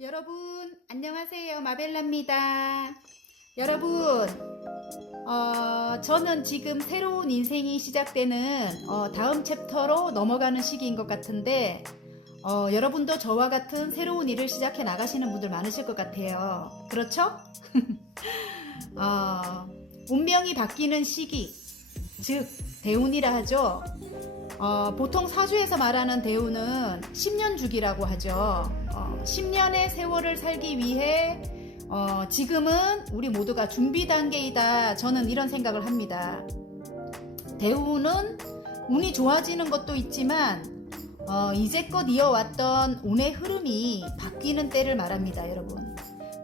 여러분 안녕하세요. 마벨라입니다. 여러분 저는 지금 새로운 인생이 시작되는 다음 챕터로 넘어가는 시기인 것 같은데 여러분도 저와 같은 새로운 일을 시작해 나가시는 분들 많으실 것 같아요. 그렇죠? 운명이 바뀌는 시기, 즉 대운이라 하죠. 보통 사주에서 말하는 대운은 10년 주기라고 하죠. 10년의 세월을 살기 위해 지금은 우리 모두가 준비 단계이다. 저는 이런 생각을 합니다. 대운은 운이 좋아지는 것도 있지만 이제껏 이어왔던 운의 흐름이 바뀌는 때를 말합니다, 여러분.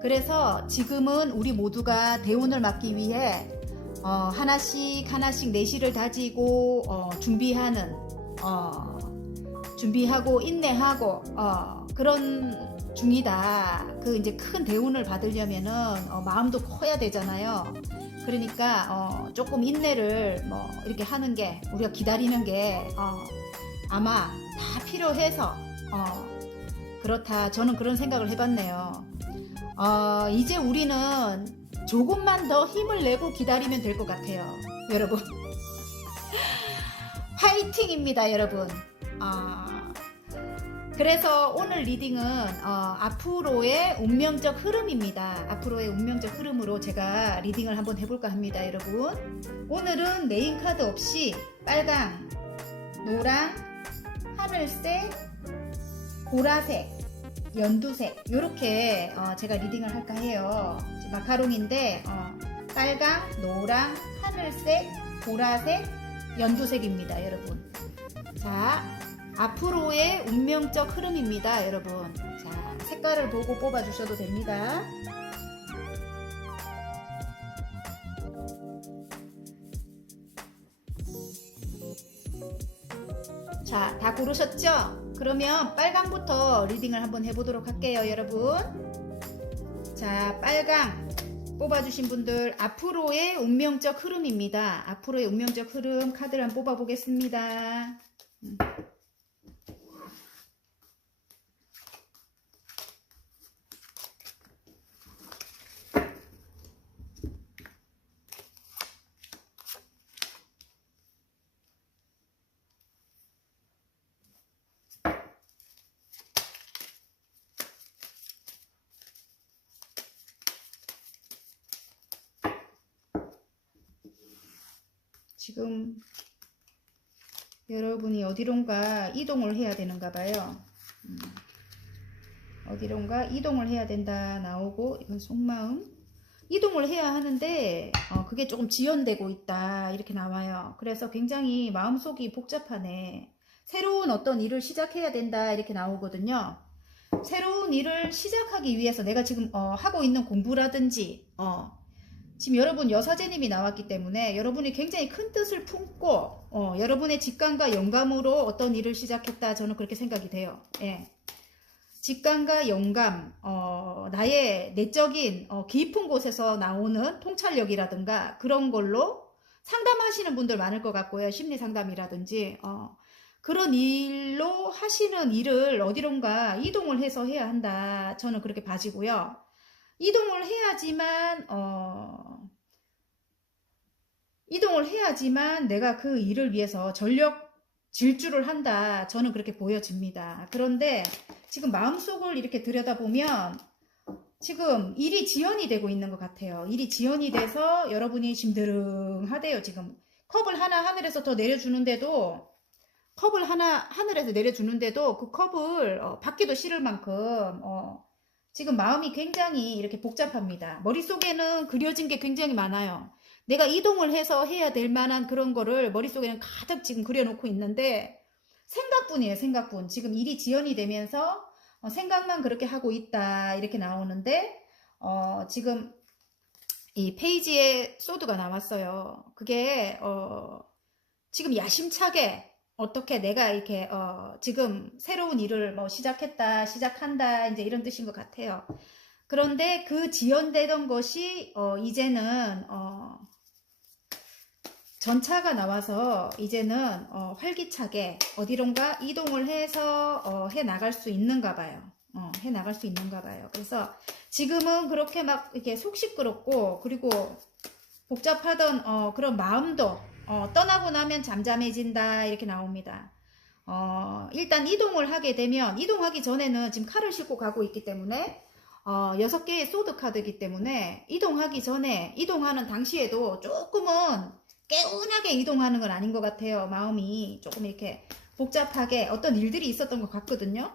그래서 지금은 우리 모두가 대운을 맞기 위해 하나씩 내실을 다지고 준비하고 인내하고 그런 중이다. 그 이제 큰 대운을 받으려면은 마음도 커야 되잖아요. 그러니까 조금 인내를 이렇게 하는 게, 우리가 기다리는 게 아마 다 필요해서 그렇다. 저는 그런 생각을 해봤네요. 이제 우리는 조금만 더 힘을 내고 기다리면 될 것 같아요, 여러분. 파이팅입니다, 여러분. 그래서 오늘 리딩은 앞으로의 운명적 흐름입니다. 앞으로의 운명적 흐름으로 제가 리딩을 한번 해볼까 합니다, 여러분. 오늘은 메인 카드 없이 빨강, 노랑, 하늘색, 보라색, 연두색 이렇게 제가 리딩을 할까 해요. 마카롱인데 빨강, 노랑, 하늘색, 보라색, 연두색입니다, 여러분. 자, 앞으로의 운명적 흐름입니다, 여러분. 자, 색깔을 보고 뽑아주셔도 됩니다. 자, 다 고르셨죠? 그러면 빨강부터 리딩을 한번 해보도록 할게요, 여러분. 자, 빨강 뽑아주신 분들, 앞으로의 운명적 흐름입니다. 앞으로의 운명적 흐름 카드를 한번 뽑아보겠습니다. 지금 여러분이 어디론가 이동을 해야 되는가 봐요. 어디론가 이동을 해야 된다 나오고, 이건 속마음. 이동을 해야 하는데 그게 조금 지연되고 있다 이렇게 나와요. 그래서 굉장히 마음속이 복잡하네. 새로운 어떤 일을 시작해야 된다 이렇게 나오거든요. 새로운 일을 시작하기 위해서 내가 지금 하고 있는 공부라든지 지금 여러분 여사제님이 나왔기 때문에 여러분이 굉장히 큰 뜻을 품고 여러분의 직감과 영감으로 어떤 일을 시작했다, 저는 그렇게 생각이 돼요. 예. 직감과 영감, 나의 내적인 깊은 곳에서 나오는 통찰력이라든가 그런 걸로 상담하시는 분들 많을 것 같고요. 심리 상담이라든지 그런 일로 하시는 일을 어디론가 이동을 해서 해야 한다, 저는 그렇게 봐지고요. 이동을 해야지만 내가 그 일을 위해서 전력 질주를 한다, 저는 그렇게 보여집니다. 그런데 지금 마음속을 이렇게 들여다보면 지금 일이 지연이 되고 있는 것 같아요. 일이 지연이 돼서 여러분이 심드렁하대요. 지금 컵을 하나 하늘에서 더 내려주는데도, 그 컵을 받기도 싫을 만큼 지금 마음이 굉장히 이렇게 복잡합니다. 머릿속에는 그려진 게 굉장히 많아요. 내가 이동을 해서 해야 될 만한 그런 거를 머릿속에는 가득 지금 그려놓고 있는데, 생각뿐이에요, 생각뿐. 지금 일이 지연이 되면서 생각만 그렇게 하고 있다 이렇게 나오는데, 지금 이 페이지에 소드가 나왔어요. 그게 지금 야심차게 어떻게 내가 이렇게 지금 새로운 일을 시작한다 이제 이런 뜻인 것 같아요. 그런데 그 지연되던 것이 이제는 전차가 나와서 이제는 활기차게 어디론가 이동을 해서 해 나갈 수 있는가 봐요. 해 나갈 수 있는가 봐요. 그래서 지금은 그렇게 막 이렇게 속 시끄럽고, 그리고 복잡하던 그런 마음도 떠나고 나면 잠잠해진다 이렇게 나옵니다. 일단 이동을 하게 되면, 이동하기 전에는 지금 칼을 싣고 가고 있기 때문에 6개의 소드 카드이기 때문에 이동하기 전에, 이동하는 당시에도 조금은 개운하게 이동하는 건 아닌 것 같아요. 마음이 조금 이렇게 복잡하게 어떤 일들이 있었던 것 같거든요.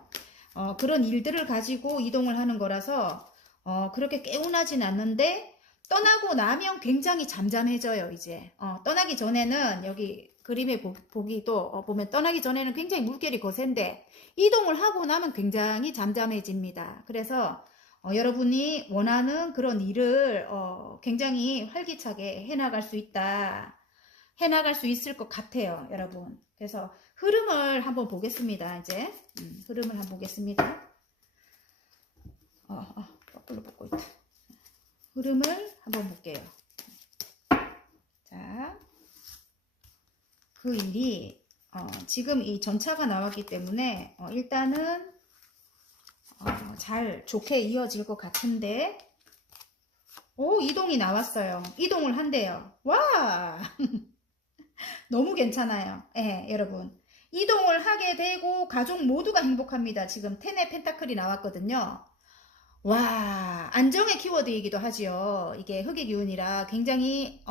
그런 일들을 가지고 이동을 하는 거라서 그렇게 개운하진 않는데, 떠나고 나면 굉장히 잠잠해져요. 이제 떠나기 전에는, 여기 그림에 보기도 보면 떠나기 전에는 굉장히 물결이 거센데 이동을 하고 나면 굉장히 잠잠해집니다. 그래서 여러분이 원하는 그런 일을 굉장히 활기차게 해나갈 수 있다, 해나갈 수 있을 것 같아요, 여러분. 그래서 흐름을 한번 보겠습니다. 이제 흐름을 한번 보겠습니다. 거꾸로 뽑고 있다. 흐름을 한번 볼게요. 자, 그 일이 지금 이 전차가 나왔기 때문에 일단은 잘 좋게 이어질 것 같은데, 이동이 나왔어요. 이동을 한대요. 와! 너무 괜찮아요. 예, 여러분. 이동을 하게 되고 가족 모두가 행복합니다. 지금 10의 펜타클이 나왔거든요. 와, 안정의 키워드이기도 하지요. 이게 흑의 기운이라 굉장히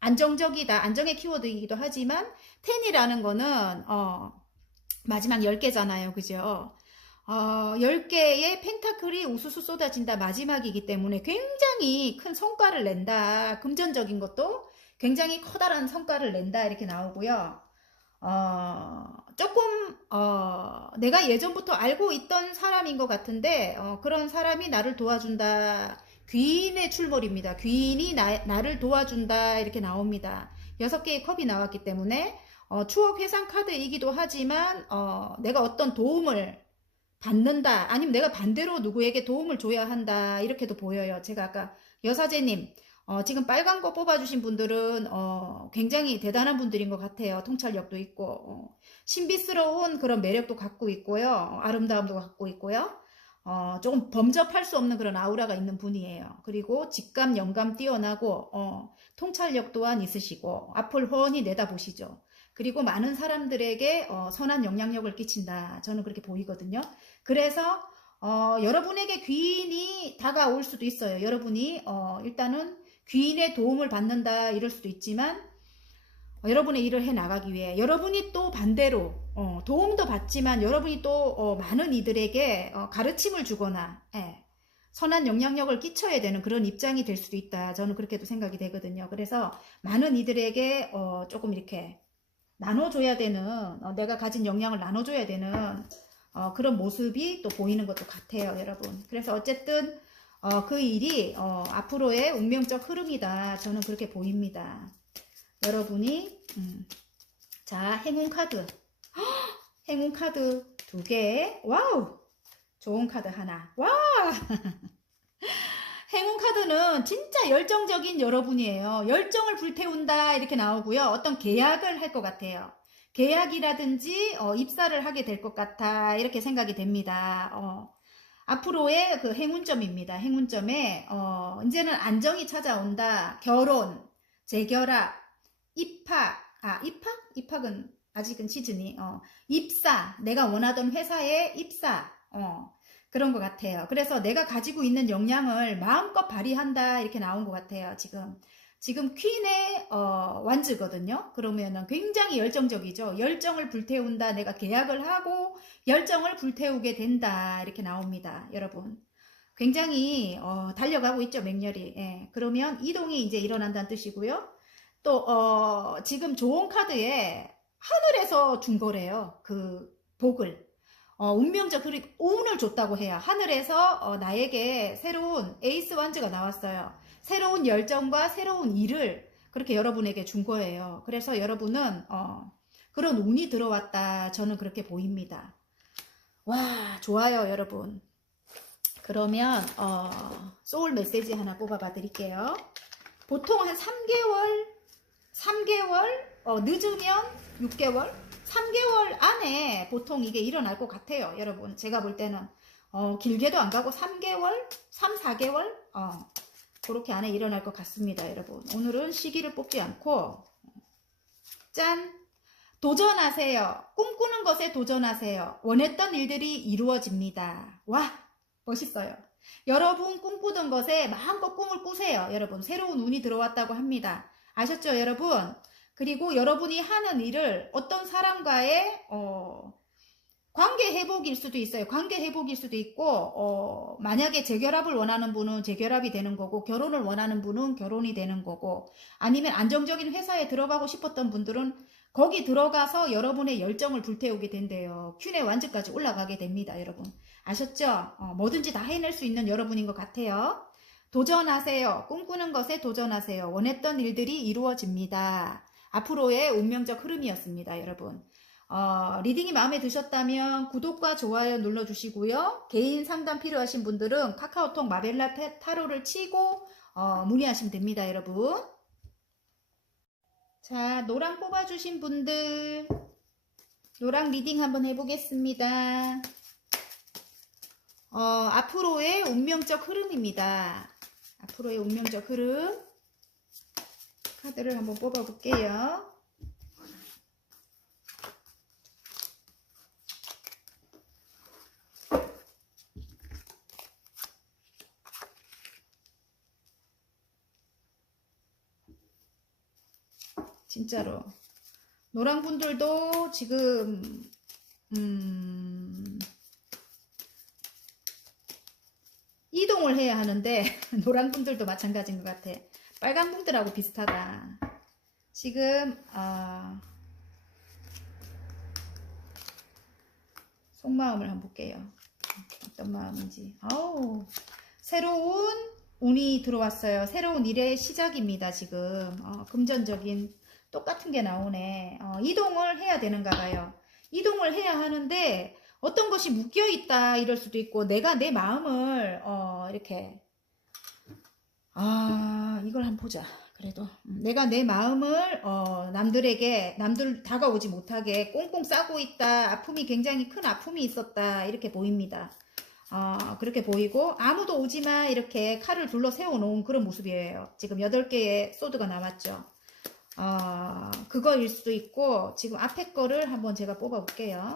안정적이다, 안정의 키워드이기도 하지만 10이라는 거는 마지막 10개잖아요. 그죠? 10개의 펜타클이 우수수 쏟아진다, 마지막이기 때문에 굉장히 큰 성과를 낸다. 금전적인 것도 굉장히 커다란 성과를 낸다 이렇게 나오고요. 조금 내가 예전부터 알고 있던 사람인 것 같은데 그런 사람이 나를 도와준다. 귀인의 출몰입니다. 귀인이 나를 도와준다 이렇게 나옵니다. 6개의 컵이 나왔기 때문에 추억 회상 카드이기도 하지만 내가 어떤 도움을 받는다, 아니면 내가 반대로 누구에게 도움을 줘야 한다 이렇게도 보여요. 제가 아까 여사제님 지금 빨간 거 뽑아주신 분들은 굉장히 대단한 분들인 것 같아요. 통찰력도 있고 신비스러운 그런 매력도 갖고 있고요. 아름다움도 갖고 있고요. 조금 범접할 수 없는 그런 아우라가 있는 분이에요. 그리고 직감, 영감 뛰어나고 통찰력 또한 있으시고 앞을 훤히 내다보시죠. 그리고 많은 사람들에게 선한 영향력을 끼친다. 저는 그렇게 보이거든요. 그래서 여러분에게 귀인이 다가올 수도 있어요. 여러분이 일단은 귀인의 도움을 받는다 이럴 수도 있지만 여러분의 일을 해 나가기 위해 여러분이 또 반대로 도움도 받지만 여러분이 또 많은 이들에게 가르침을 주거나 선한 영향력을 끼쳐야 되는 그런 입장이 될 수도 있다. 저는 그렇게도 생각이 되거든요. 그래서 많은 이들에게 조금 이렇게 나눠줘야 되는, 내가 가진 역량을 나눠줘야 되는 그런 모습이 또 보이는 것도 같아요, 여러분. 그래서 어쨌든 그 일이 앞으로의 운명적 흐름이다. 저는 그렇게 보입니다. 여러분이 자, 행운 카드. 행운 카드 2개. 와우! 좋은 카드 하나. 와! 행운 카드는 진짜 열정적인 여러분이에요. 열정을 불태운다 이렇게 나오고요. 어떤 계약을 할 것 같아요. 계약이라든지 입사를 하게 될 것 같아 이렇게 생각이 됩니다. 앞으로의 그 행운점입니다. 행운점에 이제는 안정이 찾아온다. 결혼, 재결합, 입학, 입학은 아직은 시즌이 입사, 내가 원하던 회사에 입사, 그런 것 같아요. 그래서 내가 가지고 있는 역량을 마음껏 발휘한다 이렇게 나온 것 같아요. 지금 퀸의 완즈거든요. 그러면은 굉장히 열정적이죠. 열정을 불태운다. 내가 계약을 하고 열정을 불태우게 된다 이렇게 나옵니다. 여러분 굉장히 달려가고 있죠. 맹렬히. 예. 그러면 이동이 이제 일어난다는 뜻이고요. 또 지금 좋은 카드에 하늘에서 준 거래요. 그 복을. 운명적 운을 줬다고 해요. 하늘에서 나에게 새로운 에이스 완즈가 나왔어요. 새로운 열정과 새로운 일을 그렇게 여러분에게 준 거예요. 그래서 여러분은 그런 운이 들어왔다. 저는 그렇게 보입니다. 와, 좋아요, 여러분. 그러면 소울 메시지 하나 뽑아봐 드릴게요. 보통 한 3개월, 늦으면 6개월, 3개월 안에 보통 이게 일어날 것 같아요. 여러분 제가 볼 때는 길게도 안 가고 3개월, 3, 4개월 그렇게 안에 일어날 것 같습니다, 여러분. 오늘은 시기를 뽑지 않고 짠! 도전하세요. 꿈꾸는 것에 도전하세요. 원했던 일들이 이루어집니다. 와, 멋있어요. 여러분 꿈꾸던 것에 마음껏 꿈을 꾸세요. 여러분 새로운 운이 들어왔다고 합니다. 아셨죠, 여러분? 그리고 여러분이 하는 일을 어떤 사람과의 관계 회복일 수도 있어요. 관계 회복일 수도 있고 만약에 재결합을 원하는 분은 재결합이 되는 거고, 결혼을 원하는 분은 결혼이 되는 거고, 아니면 안정적인 회사에 들어가고 싶었던 분들은 거기 들어가서 여러분의 열정을 불태우게 된대요. 퀸의 완즈까지 올라가게 됩니다, 여러분. 아셨죠? 뭐든지 다 해낼 수 있는 여러분인 것 같아요. 도전하세요. 꿈꾸는 것에 도전하세요. 원했던 일들이 이루어집니다. 앞으로의 운명적 흐름이었습니다, 여러분. 리딩이 마음에 드셨다면 구독과 좋아요 눌러주시고요. 개인 상담 필요하신 분들은 카카오톡 마벨라 타로를 치고 문의하시면 됩니다, 여러분. 자, 노랑 뽑아주신 분들 노랑 리딩 한번 해보겠습니다. 앞으로의 운명적 흐름입니다. 앞으로의 운명적 흐름 카드를 한번 뽑아볼게요. 진짜로 노랑분들도 지금 이동을 해야 하는데 노랑분들도 마찬가지인 것 같아. 빨간분들하고 비슷하다. 지금 속마음을 한번 볼게요. 어떤 마음인지. 새로운 운이 들어왔어요. 새로운 일의 시작입니다. 지금 금전적인 똑같은 게 나오네. 이동을 해야 되는가 봐요. 이동을 해야 하는데 어떤 것이 묶여 있다 이럴 수도 있고, 내가 내 마음을 이렇게 이걸 한번 보자. 그래도 내가 내 마음을 남들 다가오지 못하게 꽁꽁 싸고 있다. 아픔이 굉장히 큰 아픔이 있었다. 이렇게 보입니다. 그렇게 보이고, 아무도 오지마 이렇게 칼을 둘러 세워 놓은 그런 모습이에요. 지금 8개의 소드가 나왔죠. 그거일 수도 있고, 지금 앞에 거를 한번 제가 뽑아 볼게요.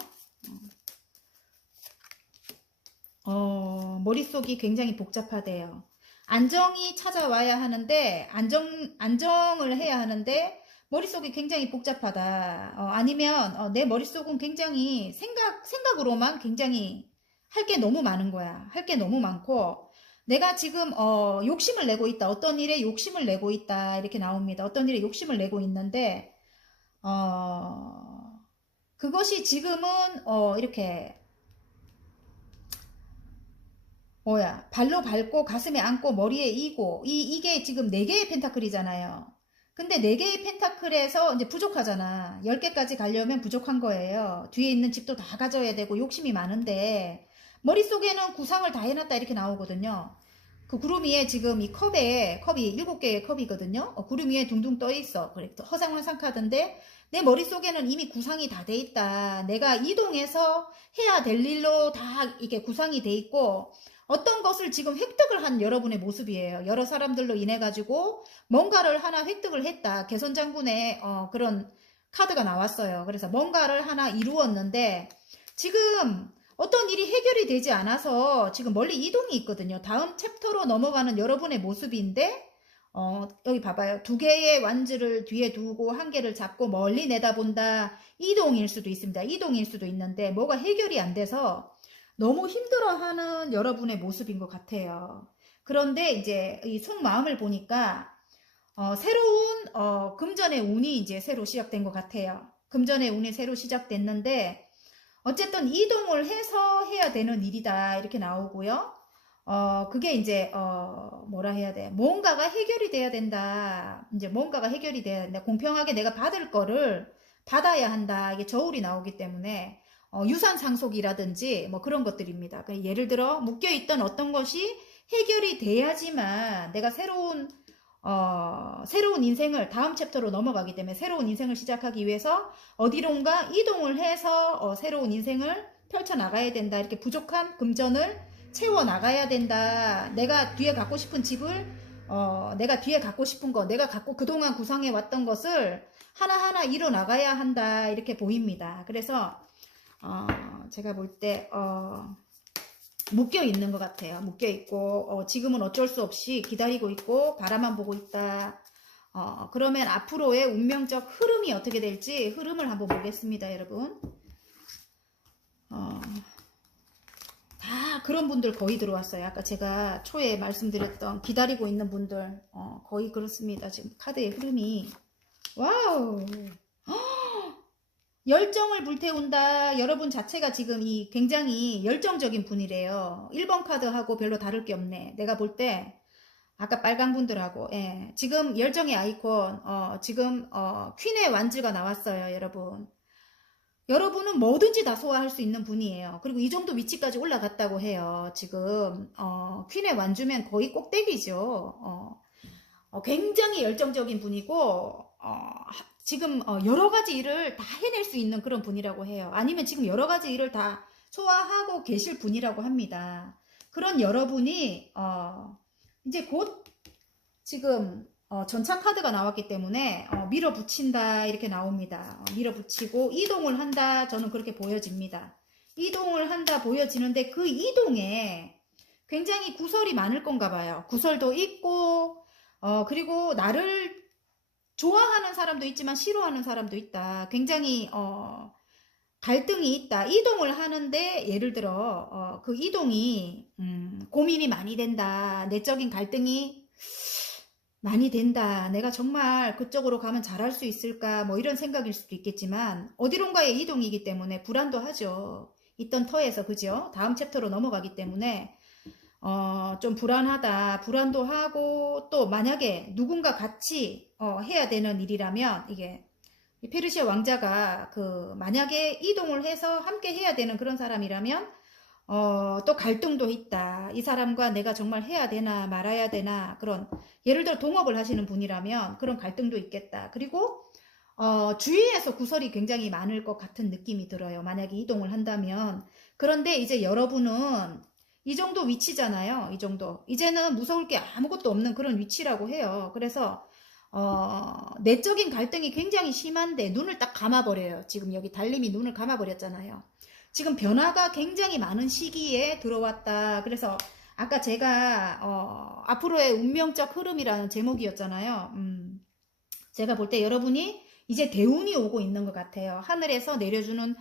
머릿속이 굉장히 복잡하대요. 안정이 찾아와야 하는데, 안정을 해야 하는데 머릿속이 굉장히 복잡하다. 아니면 내 머릿속은 굉장히 생각으로만 굉장히 할 게 너무 많은 거야. 할 게 너무 많고, 내가 지금 욕심을 내고 있다. 어떤 일에 욕심을 내고 있다. 이렇게 나옵니다. 어떤 일에 욕심을 내고 있는데 그것이 지금은 이렇게 발로 밟고 가슴에 안고 머리에 이고, 이게 지금 4개의 펜타클이잖아요. 근데 4개의 펜타클에서 이제 부족하잖아. 10개까지 가려면 부족한 거예요. 뒤에 있는 집도 다 가져야 되고 욕심이 많은데 머릿속에는 구상을 다 해놨다 이렇게 나오거든요. 그 구름 위에 지금 이 컵이 7개의 컵이거든요. 구름 위에 둥둥 떠 있어. 허상환상 카드인데 내 머릿속에는 이미 구상이 다 돼 있다. 내가 이동해서 해야 될 일로 다 이게 구상이 돼 있고, 어떤 것을 지금 획득을 한 여러분의 모습이에요. 여러 사람들로 인해 가지고 뭔가를 하나 획득을 했다. 개선장군의 그런 카드가 나왔어요. 그래서 뭔가를 하나 이루었는데 지금 어떤 일이 해결이 되지 않아서 지금 멀리 이동이 있거든요. 다음 챕터로 넘어가는 여러분의 모습인데 여기 봐봐요. 2개의 완즈를 뒤에 두고 1개를 잡고 멀리 내다본다. 이동일 수도 있습니다. 이동일 수도 있는데 뭐가 해결이 안 돼서 너무 힘들어하는 여러분의 모습인 것 같아요. 그런데 이제 이 속마음을 보니까 새로운 금전의 운이 이제 새로 시작된 것 같아요. 금전의 운이 새로 시작됐는데 어쨌든 이동을 해서 해야 되는 일이다 이렇게 나오고요. 그게 이제 뭐라 해야 돼? 뭔가가 해결이 돼야 된다. 이제 뭔가가 해결이 돼야 된다. 공평하게 내가 받을 거를 받아야 한다. 이게 저울이 나오기 때문에 유산 상속이라든지 뭐 그런 것들입니다. 그러니까 예를 들어 묶여있던 어떤 것이 해결이 돼야지만 내가 새로운 인생을 다음 챕터로 넘어가기 때문에 새로운 인생을 시작하기 위해서 어디론가 이동을 해서 새로운 인생을 펼쳐나가야 된다. 이렇게 부족한 금전을 채워 나가야 된다. 내가 뒤에 갖고 싶은 집을 내가 뒤에 갖고 싶은 거, 내가 갖고 그동안 구상해 왔던 것을 하나하나 이뤄 나가야 한다. 이렇게 보입니다. 그래서 제가 볼 때 묶여 있는 것 같아요. 묶여 있고 지금은 어쩔 수 없이 기다리고 있고 바라만 보고 있다. 그러면 앞으로의 운명적 흐름이 어떻게 될지 흐름을 한번 보겠습니다, 여러분. 다 그런 분들 거의 들어왔어요. 아까 제가 초에 말씀드렸던 기다리고 있는 분들 거의 그렇습니다. 지금 카드의 흐름이 와우. 열정을 불태운다. 여러분 자체가 지금 이 굉장히 열정적인 분이래요. 1번 카드하고 별로 다를 게 없네. 내가 볼 때 아까 빨간 분들하고 지금 열정의 아이콘 지금 퀸의 완즈가 나왔어요. 여러분은 뭐든지 다 소화할 수 있는 분이에요. 그리고 이 정도 위치까지 올라갔다고 해요. 지금 퀸의 완주면 거의 꼭대기죠. 굉장히 열정적인 분이고 지금 여러 가지 일을 다 해낼 수 있는 그런 분이라고 해요. 아니면 지금 여러 가지 일을 다 소화하고 계실 분이라고 합니다. 그런 여러분이 이제 곧 지금 전차 카드가 나왔기 때문에 밀어붙인다 이렇게 나옵니다. 밀어붙이고 이동을 한다 저는 그렇게 보여집니다. 이동을 한다 보여지는데 그 이동에 굉장히 구설이 많을 건가 봐요. 구설도 있고 그리고 나를 좋아하는 사람도 있지만 싫어하는 사람도 있다. 굉장히 갈등이 있다. 이동을 하는데 예를 들어 그 이동이 고민이 많이 된다. 내적인 갈등이 많이 된다. 내가 정말 그쪽으로 가면 잘할 수 있을까? 뭐 이런 생각일 수도 있겠지만 어디론가의 이동이기 때문에 불안도 하죠. 있던 터에서 그죠? 다음 챕터로 넘어가기 때문에 좀 불안하다. 불안도 하고 또 만약에 누군가 같이 해야 되는 일이라면 이게 페르시아 왕자가 만약에 이동을 해서 함께 해야 되는 그런 사람이라면 또 갈등도 있다. 이 사람과 내가 정말 해야 되나 말아야 되나 그런 예를 들어 동업을 하시는 분이라면 그런 갈등도 있겠다. 그리고 주위에서 구설이 굉장히 많을 것 같은 느낌이 들어요. 만약에 이동을 한다면. 그런데 이제 여러분은 이 정도 위치잖아요. 이 정도. 이제는 무서울 게 아무것도 없는 그런 위치라고 해요. 그래서 내적인 갈등이 굉장히 심한데 눈을 딱 감아버려요. 지금 여기 달님이 눈을 감아버렸잖아요. 지금 변화가 굉장히 많은 시기에 들어왔다. 그래서 아까 제가 앞으로의 운명적 흐름이라는 제목이었잖아요. 제가 볼 때 여러분이 이제 대운이 오고 있는 것 같아요. 하늘에서 내려주는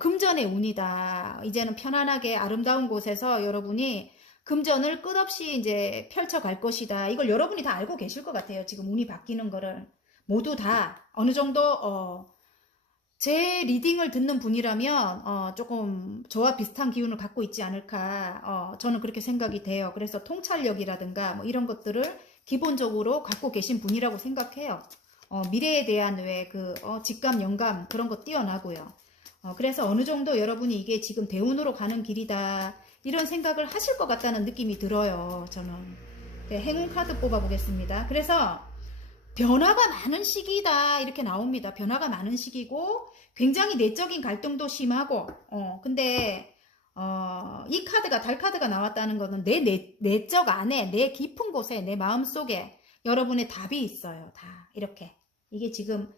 금전의 운이다. 이제는 편안하게 아름다운 곳에서 여러분이 금전을 끝없이 이제 펼쳐갈 것이다. 이걸 여러분이 다 알고 계실 것 같아요. 지금 운이 바뀌는 거를 모두 다 어느 정도 제 리딩을 듣는 분이라면 조금 저와 비슷한 기운을 갖고 있지 않을까 저는 그렇게 생각이 돼요. 그래서 통찰력이라든가 뭐 이런 것들을 기본적으로 갖고 계신 분이라고 생각해요. 미래에 대한 왜 직감, 영감 그런 거 뛰어나고요. 그래서 어느 정도 여러분이 이게 지금 대운으로 가는 길이다 이런 생각을 하실 것 같다는 느낌이 들어요. 저는 행운 카드 뽑아보겠습니다. 그래서 변화가 많은 시기다 이렇게 나옵니다. 변화가 많은 시기고 굉장히 내적인 갈등도 심하고 근데 이 카드가 달 카드가 나왔다는 거는 내 내적 안에 내 깊은 곳에 내 마음속에 여러분의 답이 있어요. 다 이렇게 이게 지금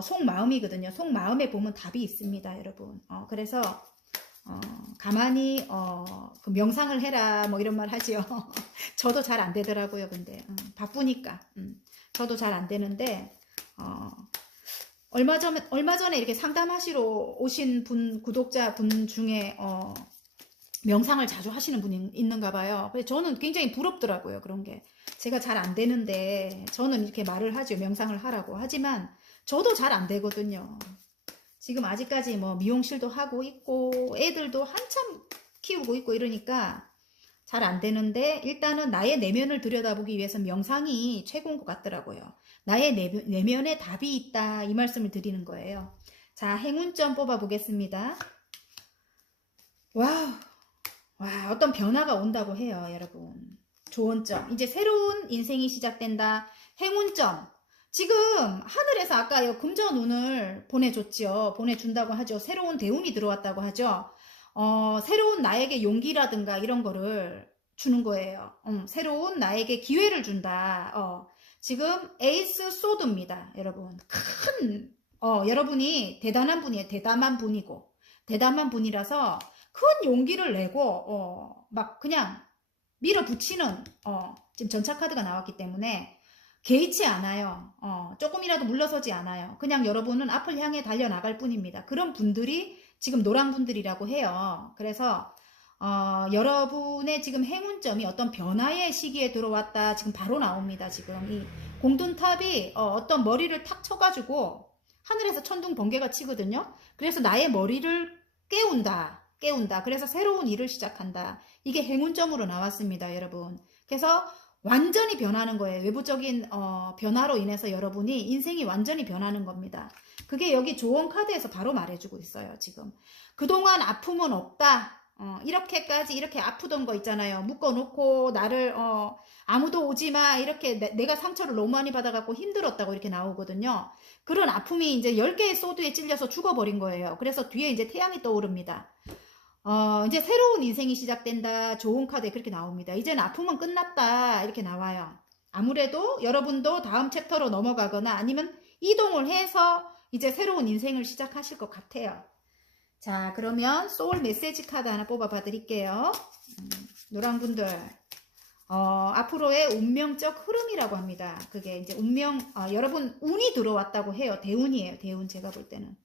속마음이거든요. 속마음에 보면 답이 있습니다, 여러분. 그래서 가만히 그 명상을 해라 뭐 이런 말 하지요. 저도 잘 안 되더라고요. 근데 바쁘니까 저도 잘 안 되는데 얼마 전에 이렇게 상담하시러 오신 구독자 분 중에 명상을 자주 하시는 분이 있는가 봐요. 그래서 저는 굉장히 부럽더라고요. 그런 게 제가 잘 안 되는데 저는 이렇게 말을 하죠. 명상을 하라고. 하지만 저도 잘 안 되거든요. 지금 아직까지 뭐 미용실도 하고 있고 애들도 한참 키우고 있고 이러니까 잘 안 되는데 일단은 나의 내면을 들여다보기 위해서 명상이 최고인 것 같더라고요. 나의 내면에 답이 있다 이 말씀을 드리는 거예요. 자, 행운점 뽑아 보겠습니다. 와우. 와, 어떤 변화가 온다고 해요, 여러분. 좋은 점. 이제 새로운 인생이 시작된다. 행운점. 지금 하늘에서 아까 금전운을 보내줬죠. 보내준다고 하죠. 새로운 대운이 들어왔다고 하죠. 새로운 나에게 용기라든가 이런 거를 주는 거예요. 새로운 나에게 기회를 준다. 지금 에이스 소드입니다, 여러분. 여러분이 대단한 분이에요. 대담한 분이고. 대담한 분이라서 큰 용기를 내고, 막 그냥 밀어붙이는, 지금 전차카드가 나왔기 때문에 개의치 않아요. 조금이라도 물러서지 않아요. 그냥 여러분은 앞을 향해 달려나갈 뿐입니다. 그런 분들이 지금 노랑분들이라고 해요. 그래서 여러분의 지금 행운점이 어떤 변화의 시기에 들어왔다. 지금 바로 나옵니다. 지금 이 공든탑이 어떤 머리를 탁 쳐가지고 하늘에서 천둥 번개가 치거든요. 그래서 나의 머리를 깨운다. 그래서 새로운 일을 시작한다. 이게 행운점으로 나왔습니다, 여러분. 그래서 완전히 변하는 거예요. 외부적인 변화로 인해서 여러분이 인생이 완전히 변하는 겁니다. 그게 여기 조언 카드에서 바로 말해주고 있어요. 지금 그동안 아픔은 없다. 이렇게까지 이렇게 아프던 거 있잖아요. 묶어놓고 나를 아무도 오지마 이렇게 내가 상처를 너무 많이 받아갖고 힘들었다고 이렇게 나오거든요. 그런 아픔이 이제 10개의 소드에 찔려서 죽어버린 거예요. 그래서 뒤에 이제 태양이 떠오릅니다. 이제 새로운 인생이 시작된다. 좋은 카드에 그렇게 나옵니다. 이제는 아픔은 끝났다. 이렇게 나와요. 아무래도 여러분도 다음 챕터로 넘어가거나 아니면 이동을 해서 이제 새로운 인생을 시작하실 것 같아요. 자, 그러면 소울 메시지 카드 하나 뽑아봐 드릴게요. 노랑분들, 앞으로의 운명적 흐름이라고 합니다. 그게 이제 여러분 운이 들어왔다고 해요. 대운이에요. 대운 제가 볼 때는.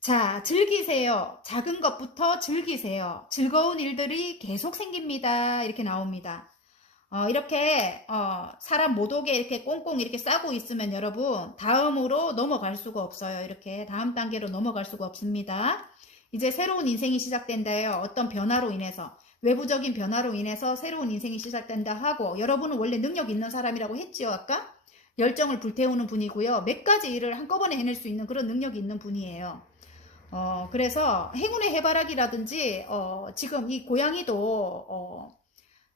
자, 즐기세요. 작은 것부터 즐기세요. 즐거운 일들이 계속 생깁니다. 이렇게 나옵니다. 이렇게 사람 못 오게 이렇게 꽁꽁 이렇게 싸고 있으면 여러분 다음으로 넘어갈 수가 없어요. 이렇게 다음 단계로 넘어갈 수가 없습니다. 이제 새로운 인생이 시작된다요. 어떤 변화로 인해서 외부적인 변화로 인해서 새로운 인생이 시작된다 하고 여러분은 원래 능력 있는 사람이라고 했지요. 아까 열정을 불태우는 분이고요. 몇 가지 일을 한꺼번에 해낼 수 있는 그런 능력이 있는 분이에요. 그래서 행운의 해바라기라든지 지금 이 고양이도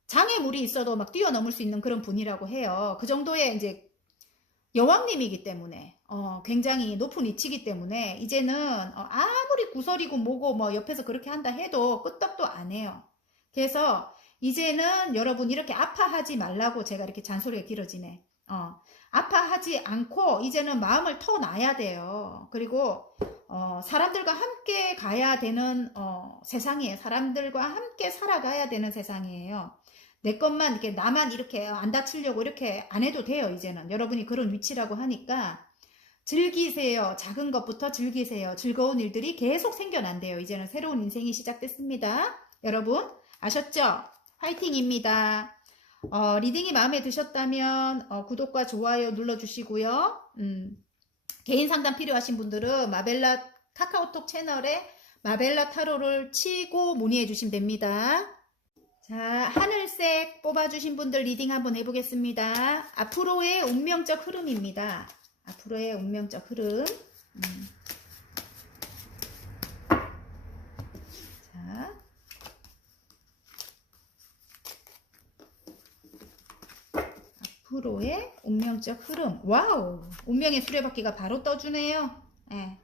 장애물이 있어도 막 뛰어넘을 수 있는 그런 분이라고 해요. 그 정도의 이제 여왕님이기 때문에 굉장히 높은 위치이기 때문에 이제는 아무리 구설이고 뭐고 뭐 옆에서 그렇게 한다 해도 끄떡도 안 해요. 그래서 이제는 여러분 이렇게 아파하지 말라고 제가 이렇게 잔소리가 길어지네. 아파하지 않고 이제는 마음을 터놔야 돼요. 그리고 사람들과 함께 가야 되는 세상이에요. 사람들과 함께 살아가야 되는 세상이에요. 내 것만 이렇게 나만 이렇게 안 다치려고 이렇게 안 해도 돼요. 이제는 여러분이 그런 위치라고 하니까 즐기세요. 작은 것부터 즐기세요. 즐거운 일들이 계속 생겨난대요. 이제는 새로운 인생이 시작됐습니다. 여러분 아셨죠? 화이팅입니다. 리딩이 마음에 드셨다면 구독과 좋아요 눌러주시고요. 개인 상담 필요하신 분들은 마벨라 카카오톡 채널에 마벨라 타로를 치고 문의해 주시면 됩니다. 자, 하늘색 뽑아주신 분들 리딩 한번 해보겠습니다. 앞으로의 운명적 흐름입니다. 앞으로의 운명적 흐름. 자, 앞으로의 운명적 흐름. 와우! 운명의 수레바퀴가 바로 떠주네요. 네.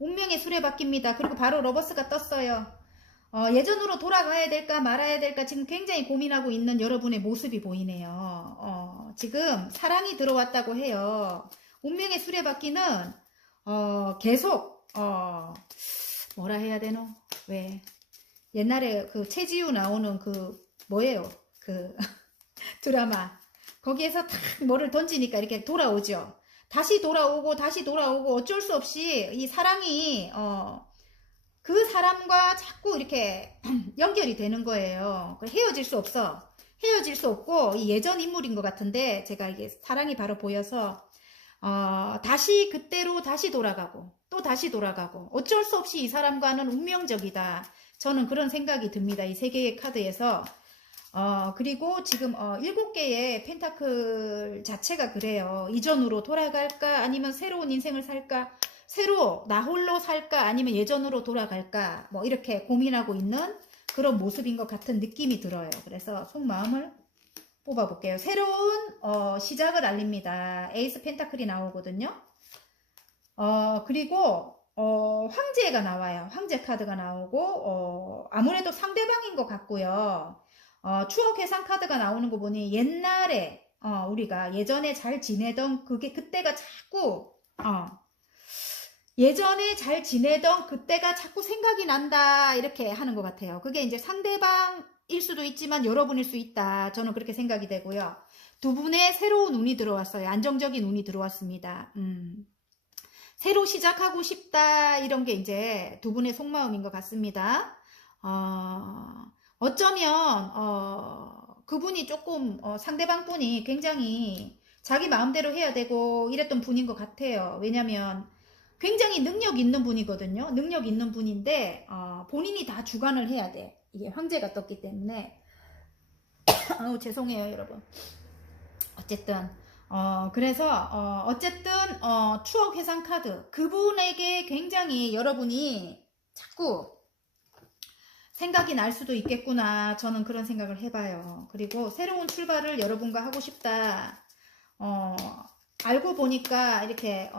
운명의 수레바퀴입니다. 그리고 바로 러버스가 떴어요. 예전으로 돌아가야 될까 말아야 될까 지금 굉장히 고민하고 있는 여러분의 모습이 보이네요. 지금 사랑이 들어왔다고 해요. 운명의 수레바퀴는 계속 뭐라 해야 되노? 왜 옛날에 그 최지우 나오는 그 뭐예요? 그 드라마 거기에서 탁 뭐를 던지니까 이렇게 돌아오죠. 다시 돌아오고 다시 돌아오고 어쩔 수 없이 이 사랑이 그 사람과 자꾸 이렇게 연결이 되는 거예요. 헤어질 수 없어. 헤어질 수 없고 이 예전 인물인 것 같은데 제가 이게 사랑이 바로 보여서 다시 그때로 다시 돌아가고 또 다시 돌아가고 어쩔 수 없이 이 사람과는 운명적이다. 저는 그런 생각이 듭니다. 이 세 개의 카드에서 그리고 지금 7개의 펜타클 자체가 그래요. 이전으로 돌아갈까 아니면 새로운 인생을 살까 새로 나 홀로 살까 아니면 예전으로 돌아갈까 뭐 이렇게 고민하고 있는 그런 모습인 것 같은 느낌이 들어요. 그래서 속마음을 뽑아볼게요. 새로운 시작을 알립니다. 에이스 펜타클이 나오거든요. 그리고 황제가 나와요. 황제 카드가 나오고, 아무래도 상대방인 것 같고요. 추억 회상 카드가 나오는 거 보니 옛날에, 우리가 예전에 잘 지내던 그때가 자꾸, 예전에 잘 지내던 그때가 자꾸 생각이 난다. 이렇게 하는 것 같아요. 그게 이제 상대방일 수도 있지만 여러분일 수 있다. 저는 그렇게 생각이 되고요. 두 분의 새로운 운이 들어왔어요. 안정적인 운이 들어왔습니다. 새로 시작하고 싶다. 이런 게 이제 두 분의 속마음인 것 같습니다. 어쩌면, 그분이 조금, 상대방 분이 굉장히 자기 마음대로 해야 되고 이랬던 분인 것 같아요. 왜냐면, 굉장히 능력 있는 분이거든요. 능력 있는 분인데 본인이 다 주관을 해야 돼. 이게 황제가 떴기 때문에 아우 죄송해요 여러분. 어쨌든 그래서 어쨌든 추억 회상 카드 그분에게 굉장히 여러분이 자꾸 생각이 날 수도 있겠구나. 저는 그런 생각을 해봐요. 그리고 새로운 출발을 여러분과 하고 싶다. 알고 보니까 이렇게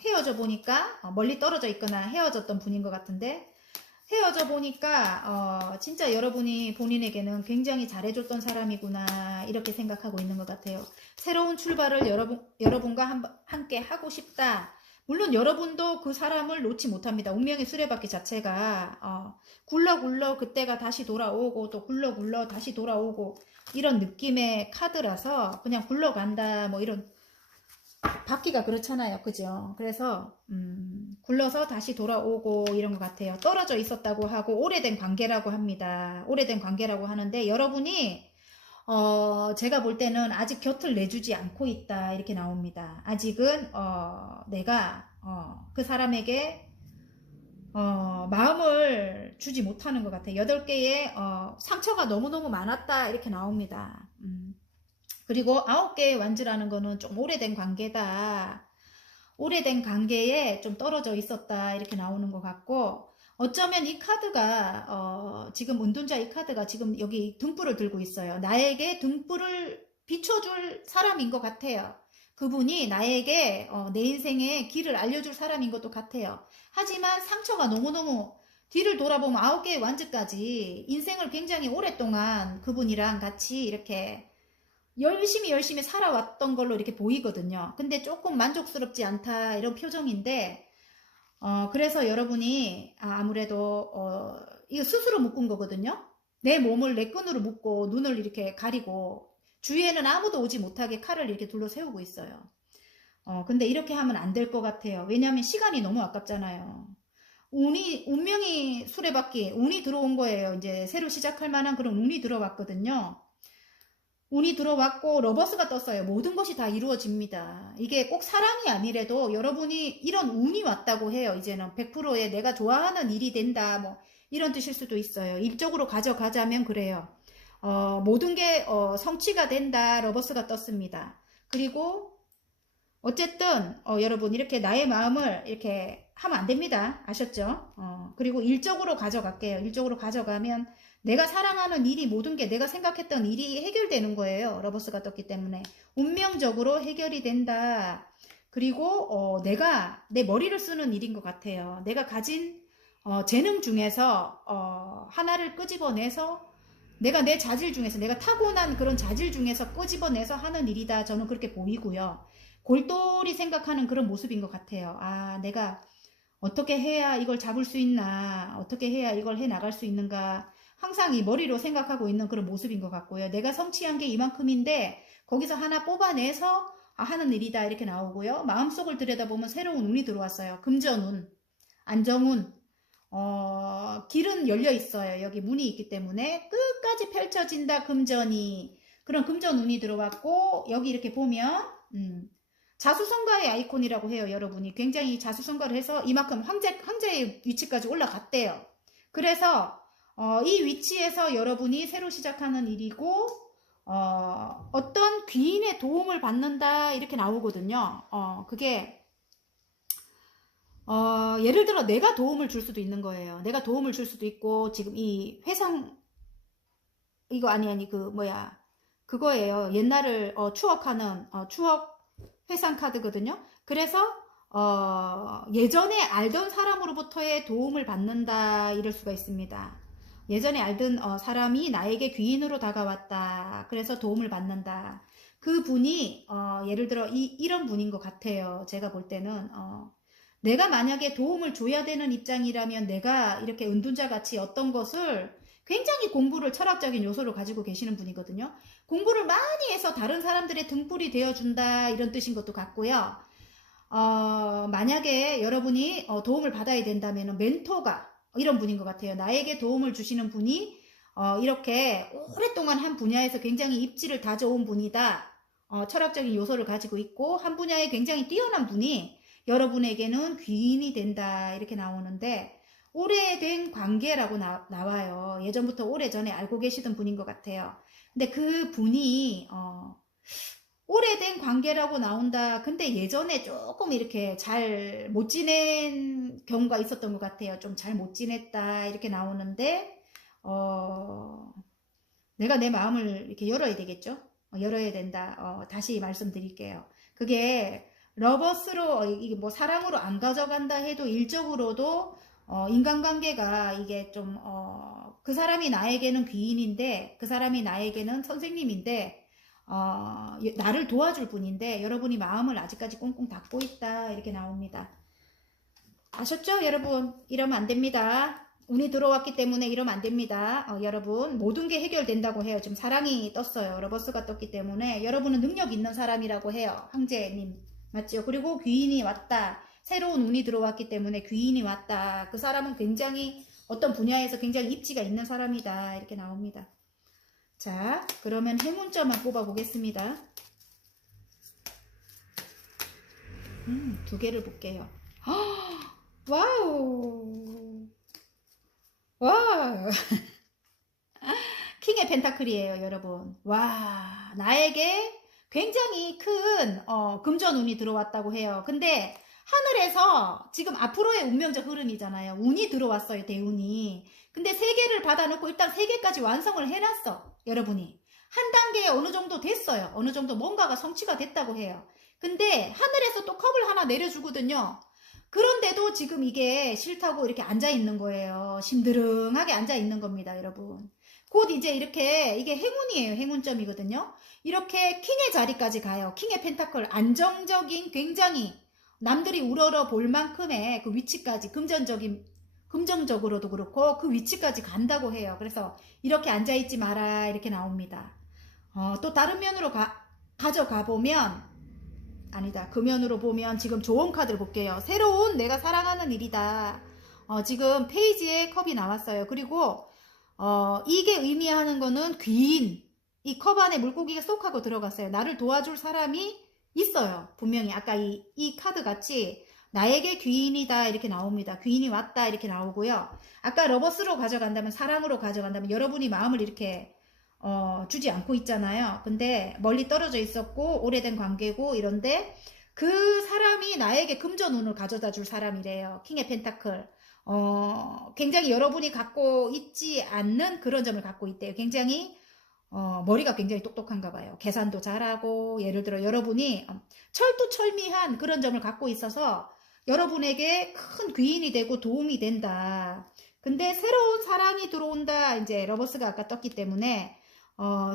헤어져 보니까 멀리 떨어져 있거나 헤어졌던 분인 것 같은데 헤어져 보니까 진짜 여러분이 본인에게는 굉장히 잘해줬던 사람이구나 이렇게 생각하고 있는 것 같아요. 새로운 출발을 여러분과 함께 하고 싶다. 물론 여러분도 그 사람을 놓지 못합니다. 운명의 수레바퀴 자체가 굴러 그때가 다시 돌아오고 또 굴러 다시 돌아오고 이런 느낌의 카드라서 그냥 굴러간다 뭐 이런 바퀴가 그렇잖아요. 그죠? 그래서 굴러서 다시 돌아오고 이런 것 같아요. 떨어져 있었다고 하고 오래된 관계라고 합니다. 오래된 관계라고 하는데 여러분이 제가 볼 때는 아직 곁을 내주지 않고 있다 이렇게 나옵니다. 아직은 내가 그 사람에게 마음을 주지 못하는 것 같아요. 8개의 상처가 너무너무 많았다 이렇게 나옵니다. 그리고 9개의 완즈라는 거는 좀 오래된 관계다. 오래된 관계에 좀 떨어져 있었다. 이렇게 나오는 것 같고, 어쩌면 이 카드가, 지금 운둔자 이 카드가 지금 여기 등불을 들고 있어요. 나에게 등불을 비춰줄 사람인 것 같아요. 그분이 나에게 내 인생의 길을 알려줄 사람인 것도 같아요. 하지만 상처가 너무너무 뒤를 돌아보면 9개의 완즈까지 인생을 굉장히 오랫동안 그분이랑 같이 이렇게 열심히 살아왔던 걸로 이렇게 보이거든요. 근데 조금 만족스럽지 않다 이런 표정인데 그래서 여러분이 아무래도 이거 스스로 묶은 거거든요. 내 몸을 내 끈으로 묶고 눈을 이렇게 가리고 주위에는 아무도 오지 못하게 칼을 이렇게 둘러 세우고 있어요. 근데 이렇게 하면 안 될 것 같아요. 왜냐하면 시간이 너무 아깝잖아요. 운명이 수레바퀴 운이 들어온 거예요. 이제 새로 시작할 만한 그런 운이 들어왔거든요. 운이 들어왔고 러버스가 떴어요. 모든 것이 다 이루어집니다. 이게 꼭 사랑이 아니래도 여러분이 이런 운이 왔다고 해요. 이제는 100%의 내가 좋아하는 일이 된다. 뭐 이런 뜻일 수도 있어요. 일적으로 가져가자면 그래요. 모든 게 성취가 된다. 러버스가 떴습니다. 그리고 어쨌든 여러분 이렇게 나의 마음을 이렇게 하면 안 됩니다. 아셨죠? 그리고 일적으로 가져갈게요. 일적으로 가져가면 내가 사랑하는 일이 모든 게 내가 생각했던 일이 해결되는 거예요. 러버스가 떴기 때문에 운명적으로 해결이 된다. 그리고 내가 내 머리를 쓰는 일인 것 같아요. 내가 가진 재능 중에서 하나를 끄집어내서 내가 내 자질 중에서 내가 타고난 그런 자질 중에서 끄집어내서 하는 일이다. 저는 그렇게 보이고요. 골똘히 생각하는 그런 모습인 것 같아요. 내가 어떻게 해야 이걸 잡을 수 있나, 어떻게 해야 이걸 해 나갈 수 있는가, 항상 이 머리로 생각하고 있는 그런 모습인 것 같고요. 내가 성취한 게 이만큼인데 거기서 하나 뽑아내서 하는 일이다 이렇게 나오고요. 마음속을 들여다보면 새로운 운이 들어왔어요. 금전운, 안정운, 길은 열려 있어요. 여기 문이 있기 때문에 끝까지 펼쳐진다 금전이. 그런 금전운이 들어왔고 여기 이렇게 보면 자수성가의 아이콘이라고 해요. 여러분이 굉장히 자수성가를 해서 이만큼 황제의 위치까지 올라갔대요. 그래서 이 위치에서 여러분이 새로 시작하는 일이고 어떤 귀인의 도움을 받는다 이렇게 나오거든요. 그게 예를 들어 내가 도움을 줄 수도 있는 거예요. 내가 도움을 줄 수도 있고 지금 이 회상 이거 아니 그 뭐야 그거예요. 옛날을 추억하는 추억 회상 카드거든요. 그래서 예전에 알던 사람으로부터의 도움을 받는다 이럴 수가 있습니다. 예전에 알던 사람이 나에게 귀인으로 다가왔다. 그래서 도움을 받는다. 그 분이 예를 들어 이런 분인 것 같아요. 제가 볼 때는 내가 만약에 도움을 줘야 되는 입장이라면 내가 이렇게 은둔자 같이 어떤 것을 굉장히 공부를 철학적인 요소를 가지고 계시는 분이거든요. 공부를 많이 해서 다른 사람들의 등불이 되어준다 이런 뜻인 것도 같고요. 만약에 여러분이 도움을 받아야 된다면 멘토가 이런 분인 것 같아요. 나에게 도움을 주시는 분이 이렇게 오랫동안 한 분야에서 굉장히 입지를 다져온 분이다. 철학적인 요소를 가지고 있고 한 분야에 굉장히 뛰어난 분이 여러분에게는 귀인이 된다 이렇게 나오는데 오래된 관계라고 나와요. 예전부터 오래전에 알고 계시던 분인 것 같아요. 근데 그 분이 오래된 관계라고 나온다. 근데 예전에 조금 이렇게 잘 못 지낸 경우가 있었던 것 같아요. 좀 잘 못 지냈다 이렇게 나오는데 내가 내 마음을 이렇게 열어야 되겠죠? 열어야 된다. 다시 말씀드릴게요. 그게 러버스로 이게 뭐 사랑으로 안 가져간다 해도 일적으로도 인간관계가 이게 좀 그 사람이 나에게는 귀인인데 그 사람이 나에게는 선생님인데 나를 도와줄 분인데 여러분이 마음을 아직까지 꽁꽁 닫고 있다 이렇게 나옵니다. 아셨죠 여러분? 이러면 안 됩니다. 운이 들어왔기 때문에 이러면 안 됩니다. 여러분 모든 게 해결된다고 해요. 지금 사랑이 떴어요. 러버스가 떴기 때문에 여러분은 능력 있는 사람이라고 해요. 황제님 맞죠? 그리고 귀인이 왔다. 새로운 운이 들어왔기 때문에 귀인이 왔다. 그 사람은 굉장히 어떤 분야에서 굉장히 입지가 있는 사람이다. 이렇게 나옵니다. 자, 그러면 행운점만 뽑아 보겠습니다. 두 개를 볼게요. 와우. 와. 킹의 펜타클이에요, 여러분. 와, 나에게 굉장히 큰 금전운이 들어왔다고 해요. 근데 하늘에서 지금 앞으로의 운명적 흐름이잖아요. 운이 들어왔어요, 대운이. 근데 3개를 받아놓고 일단 3개까지 완성을 해놨어, 여러분이. 한 단계에 어느 정도 됐어요. 어느 정도 뭔가가 성취가 됐다고 해요. 근데 하늘에서 또 컵을 하나 내려주거든요. 그런데도 지금 이게 싫다고 이렇게 앉아있는 거예요. 심드렁하게 앉아있는 겁니다, 여러분. 곧 이제 이렇게, 이게 행운이에요. 행운점이거든요. 이렇게 킹의 자리까지 가요. 킹의 펜타클, 안정적인 굉장히 남들이 우러러 볼 만큼의 그 위치까지, 금전적으로도 그렇고 그 위치까지 간다고 해요. 그래서 이렇게 앉아있지 마라, 이렇게 나옵니다. 또 다른 면으로 가져가 보면, 아니다. 그 면으로 보면 지금 좋은 카드를 볼게요. 새로운 내가 사랑하는 일이다. 지금 페이지에 컵이 나왔어요. 그리고 이게 의미하는 거는 귀인. 이 컵 안에 물고기가 쏙 하고 들어갔어요. 나를 도와줄 사람이 있어요. 분명히 아까 이 카드 같이 나에게 귀인이다 이렇게 나옵니다. 귀인이 왔다 이렇게 나오고요. 아까 러버스로 가져간다면 사랑으로 가져간다면 여러분이 마음을 이렇게 주지 않고 있잖아요. 근데 멀리 떨어져 있었고 오래된 관계고 이런데 그 사람이 나에게 금전운을 가져다 줄 사람이래요. 킹의 펜타클. 굉장히 여러분이 갖고 있지 않는 그런 점을 갖고 있대요. 굉장히 머리가 굉장히 똑똑한가 봐요. 계산도 잘하고 예를 들어 여러분이 철두철미한 그런 점을 갖고 있어서 여러분에게 큰 귀인이 되고 도움이 된다. 근데 새로운 사랑이 들어온다. 이제 러버스가 아까 떴기 때문에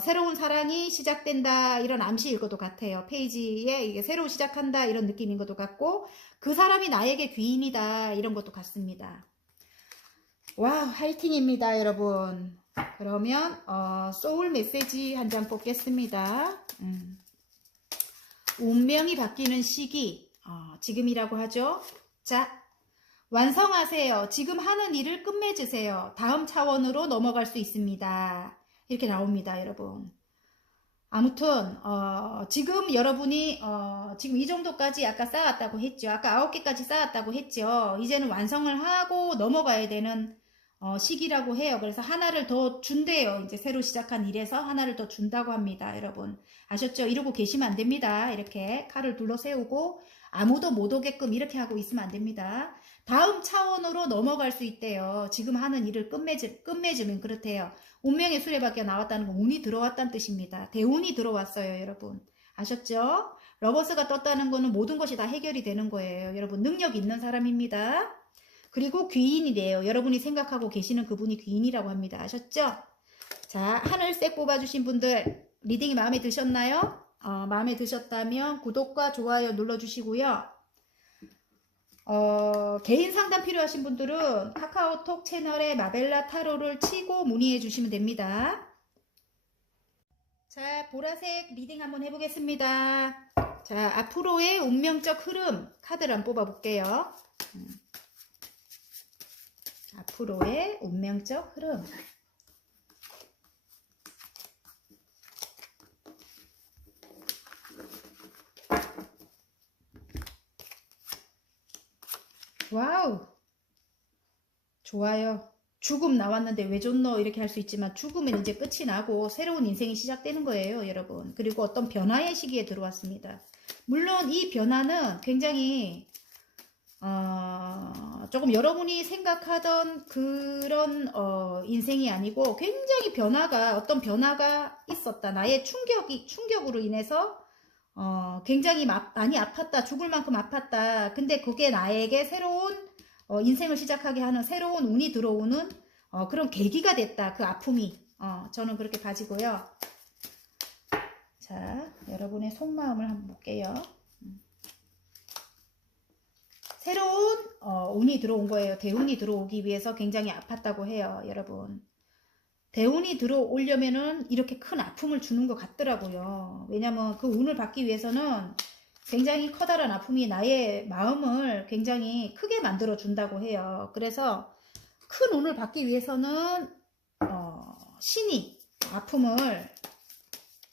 새로운 사랑이 시작된다 이런 암시일 것도 같아요. 페이지에 이게 새로 시작한다 이런 느낌인 것도 같고 그 사람이 나에게 귀인이다 이런 것도 같습니다. 와우 화이팅입니다 여러분. 그러면 소울 메시지 한 장 뽑겠습니다. 운명이 바뀌는 시기 지금이라고 하죠. 자 완성하세요. 지금 하는 일을 끝맺으세요. 다음 차원으로 넘어갈 수 있습니다. 이렇게 나옵니다, 여러분. 아무튼 지금 여러분이 지금 이 정도까지 아까 쌓았다고 했죠. 아까 9개까지 쌓았다고 했죠. 이제는 완성을 하고 넘어가야 되는 시기라고 해요. 그래서 하나를 더 준대요. 이제 새로 시작한 일에서 하나를 더 준다고 합니다, 여러분. 아셨죠? 이러고 계시면 안 됩니다. 이렇게 칼을 둘러 세우고 아무도 못 오게끔 이렇게 하고 있으면 안 됩니다. 다음 차원으로 넘어갈 수 있대요. 지금 하는 일을 끝맺으면 그렇대요. 운명의 수레바퀴가 나왔다는 건 운이 들어왔다는 뜻입니다. 대운이 들어왔어요, 여러분. 아셨죠? 러버스가 떴다는 거는 모든 것이 다 해결이 되는 거예요. 여러분 능력 있는 사람입니다. 그리고 귀인이래요. 여러분이 생각하고 계시는 그분이 귀인이라고 합니다. 아셨죠? 자, 하늘색 뽑아주신 분들 리딩이 마음에 드셨나요? 마음에 드셨다면 구독과 좋아요 눌러주시고요. 개인 상담 필요하신 분들은 카카오톡 채널에 마벨라 타로를 치고 문의해 주시면 됩니다. 자, 보라색 리딩 한번 해보겠습니다. 자, 앞으로의 운명적 흐름 카드를 한번 뽑아볼게요. 앞으로의 운명적 흐름. 와우, 좋아요. 죽음 나왔는데 왜 좋노 이렇게 할 수 있지만 죽음은 이제 끝이 나고 새로운 인생이 시작되는 거예요, 여러분. 그리고 어떤 변화의 시기에 들어왔습니다. 물론 이 변화는 굉장히 조금 여러분이 생각하던 그런 인생이 아니고 굉장히 어떤 변화가 있었다. 나의 충격으로 인해서 굉장히 많이 아팠다. 죽을 만큼 아팠다. 근데 그게 나에게 새로운 인생을 시작하게 하는 새로운 운이 들어오는 그런 계기가 됐다. 그 아픔이. 저는 그렇게 가지고요. 자, 여러분의 속마음을 한번 볼게요. 새로운 운이 들어온 거예요. 대운이 들어오기 위해서 굉장히 아팠다고 해요. 여러분. 대운이 들어오려면은 이렇게 큰 아픔을 주는 것 같더라고요. 왜냐면 그 운을 받기 위해서는 굉장히 커다란 아픔이 나의 마음을 굉장히 크게 만들어 준다고 해요. 그래서 큰 운을 받기 위해서는 신이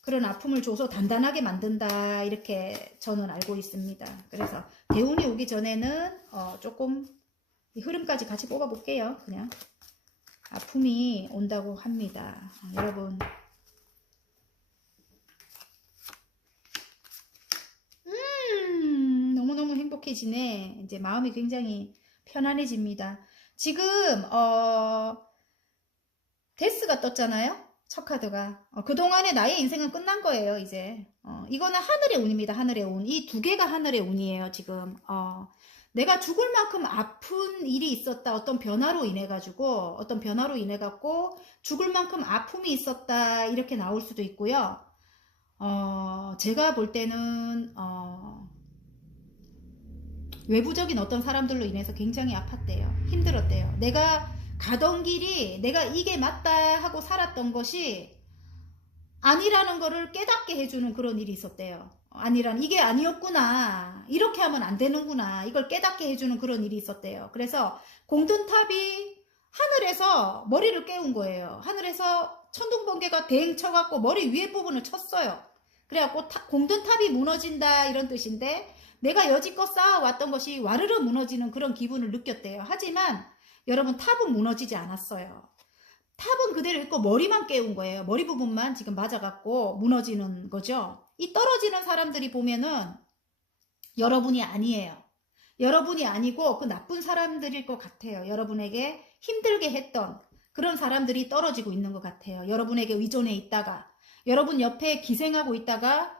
그런 아픔을 줘서 단단하게 만든다 이렇게 저는 알고 있습니다. 그래서 대운이 오기 전에는 조금 이 흐름까지 같이 뽑아 볼게요. 그냥 아픔이 온다고 합니다. 여러분 너무너무 행복해지네. 이제 마음이 굉장히 편안해집니다. 지금 데스가 떴잖아요. 첫 카드가. 그동안에 나의 인생은 끝난 거예요, 이제. 이거는 하늘의 운입니다, 하늘의 운. 이 두 개가 하늘의 운이에요, 지금. 내가 죽을 만큼 아픈 일이 있었다. 어떤 변화로 인해가지고, 죽을 만큼 아픔이 있었다. 이렇게 나올 수도 있고요. 제가 볼 때는, 외부적인 어떤 사람들로 인해서 굉장히 아팠대요. 힘들었대요. 내가 가던 길이 내가 이게 맞다 하고 살았던 것이 아니라는 거를 깨닫게 해주는 그런 일이 있었대요. 이게 아니었구나. 이렇게 하면 안 되는구나. 이걸 깨닫게 해주는 그런 일이 있었대요. 그래서 공든탑이 하늘에서 머리를 깨운 거예요. 하늘에서 천둥번개가 대행 쳐갖고 머리 위에 부분을 쳤어요. 그래갖고 공든탑이 무너진다 이런 뜻인데 내가 여지껏 쌓아왔던 것이 와르르 무너지는 그런 기분을 느꼈대요. 하지만 여러분 탑은 무너지지 않았어요. 탑은 그대로 있고 머리만 깨운 거예요. 머리 부분만 지금 맞아갖고 무너지는 거죠. 이 떨어지는 사람들이 보면은 여러분이 아니에요. 여러분이 아니고 그 나쁜 사람들일 것 같아요. 여러분에게 힘들게 했던 그런 사람들이 떨어지고 있는 것 같아요. 여러분에게 의존해 있다가 여러분 옆에 기생하고 있다가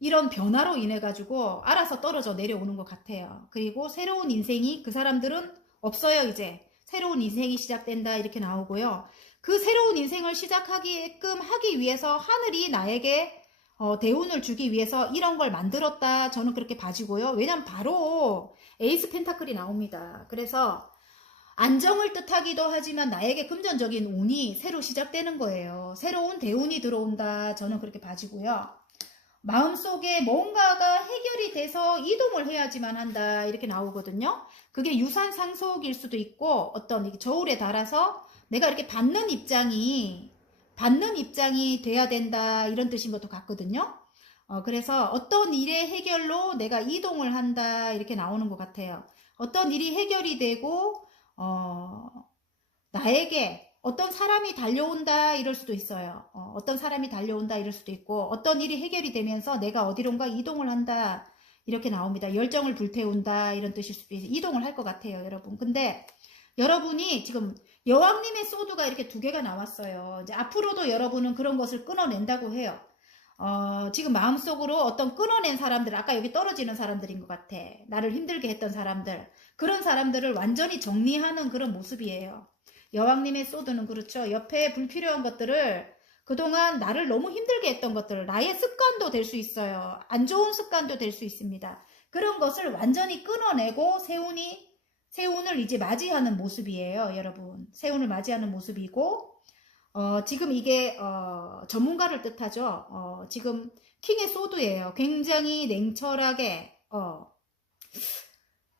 이런 변화로 인해 가지고 알아서 떨어져 내려오는 것 같아요. 그리고 새로운 인생이 그 사람들은 없어요. 이제 새로운 인생이 시작된다 이렇게 나오고요. 그 새로운 인생을 시작하게끔 하기 위해서 하늘이 나에게 대운을 주기 위해서 이런 걸 만들었다. 저는 그렇게 봐지고요. 왜냐면 바로 에이스 펜타클이 나옵니다. 그래서 안정을 뜻하기도 하지만 나에게 금전적인 운이 새로 시작되는 거예요. 새로운 대운이 들어온다. 저는 그렇게 봐지고요. 마음속에 뭔가가 해결이 돼서 이동을 해야지만 한다 이렇게 나오거든요. 그게 유산 상속일 수도 있고 어떤 저울에 달아서 내가 이렇게 받는 입장이 돼야 된다 이런 뜻인 것도 같거든요. 그래서 어떤 일의 해결로 내가 이동을 한다 이렇게 나오는 것 같아요. 어떤 일이 해결이 되고 나에게 어떤 사람이 달려온다 이럴 수도 있어요. 어떤 사람이 달려온다 이럴 수도 있고 어떤 일이 해결이 되면서 내가 어디론가 이동을 한다 이렇게 나옵니다. 열정을 불태운다 이런 뜻일 수도 있어요. 이동을 할 것 같아요, 여러분. 근데 여러분이 지금 여왕님의 소드가 이렇게 두 개가 나왔어요. 이제 앞으로도 여러분은 그런 것을 끊어낸다고 해요. 지금 마음속으로 어떤 끊어낸 사람들, 아까 여기 떨어지는 사람들인 것 같아. 나를 힘들게 했던 사람들. 그런 사람들을 완전히 정리하는 그런 모습이에요. 여왕님의 소드는 그렇죠. 옆에 불필요한 것들을 그동안 나를 너무 힘들게 했던 것들, 나의 습관도 될 수 있어요. 안 좋은 습관도 될 수 있습니다. 그런 것을 완전히 끊어내고 세운을 이제 맞이하는 모습이에요, 여러분. 세운을 맞이하는 모습이고, 지금 이게 전문가를 뜻하죠. 지금 킹의 소드예요. 굉장히 냉철하게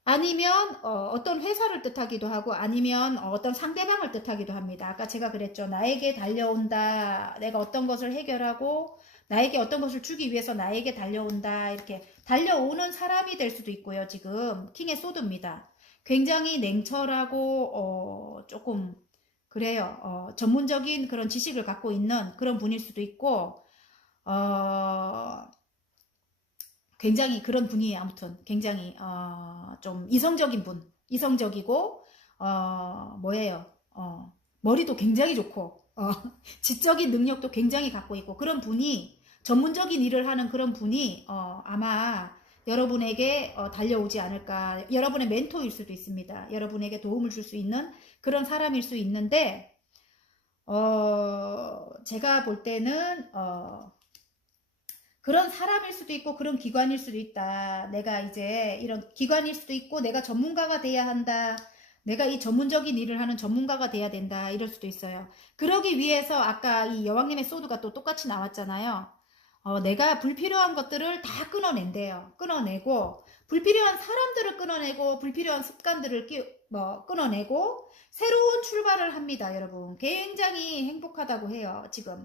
아니면 어떤 회사를 뜻하기도 하고 아니면 어떤 상대방을 뜻하기도 합니다. 아까 제가 그랬죠. 나에게 달려온다. 내가 어떤 것을 해결하고 나에게 어떤 것을 주기 위해서 나에게 달려온다. 이렇게 달려오는 사람이 될 수도 있고요. 지금 킹의 소드입니다. 굉장히 냉철하고 조금 그래요. 전문적인 그런 지식을 갖고 있는 그런 분일 수도 있고 굉장히 그런 분이 아무튼 굉장히 좀 이성적인 분, 이성적이고 뭐예요? 머리도 굉장히 좋고 지적인 능력도 굉장히 갖고 있고 그런 분이 전문적인 일을 하는 그런 분이 아마 여러분에게 달려오지 않을까. 여러분의 멘토일 수도 있습니다. 여러분에게 도움을 줄 수 있는 그런 사람일 수 있는데 제가 볼 때는 그런 사람일 수도 있고 그런 기관일 수도 있다. 내가 이제 이런 기관일 수도 있고 내가 전문가가 돼야 한다. 내가 이 전문적인 일을 하는 전문가가 돼야 된다. 이럴 수도 있어요. 그러기 위해서 아까 이 여왕님의 소드가 또 똑같이 나왔잖아요. 내가 불필요한 것들을 다 끊어낸대요. 끊어내고 불필요한 사람들을 끊어내고 불필요한 습관들을 끊어내고 새로운 출발을 합니다. 여러분 굉장히 행복하다고 해요. 지금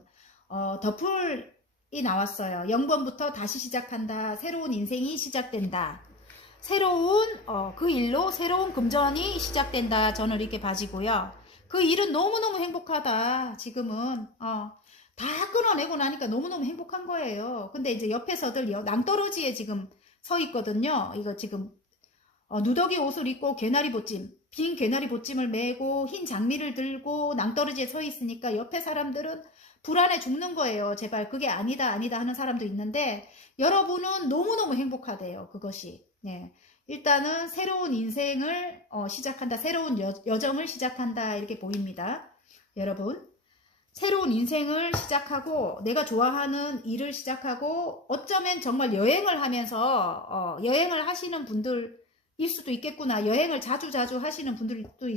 더풀이 나왔어요. 0번부터 다시 시작한다. 새로운 인생이 시작된다. 새로운 그 일로 새로운 금전이 시작된다. 저는 이렇게 봐지고요. 그 일은 너무너무 행복하다. 지금은 다 끊어내고 나니까 너무너무 행복한 거예요. 근데 이제 옆에서들 낭떠러지에 지금 서 있거든요. 이거 지금 누더기 옷을 입고 개나리 보찜, 빈 개나리 보찜을 메고 흰 장미를 들고 낭떠러지에 서 있으니까 옆에 사람들은 불안해 죽는 거예요. 제발 그게 아니다 아니다 하는 사람도 있는데 여러분은 너무너무 행복하대요. 그것이. 네. 일단은 새로운 인생을 시작한다. 새로운 여정을 시작한다. 이렇게 보입니다. 여러분. 새로운 인생을 시작하고 내가 좋아하는 일을 시작하고 어쩌면 정말 여행을 하면서 여행을 하시는 분들일 수도 있겠구나. 여행을 자주 하시는 분들도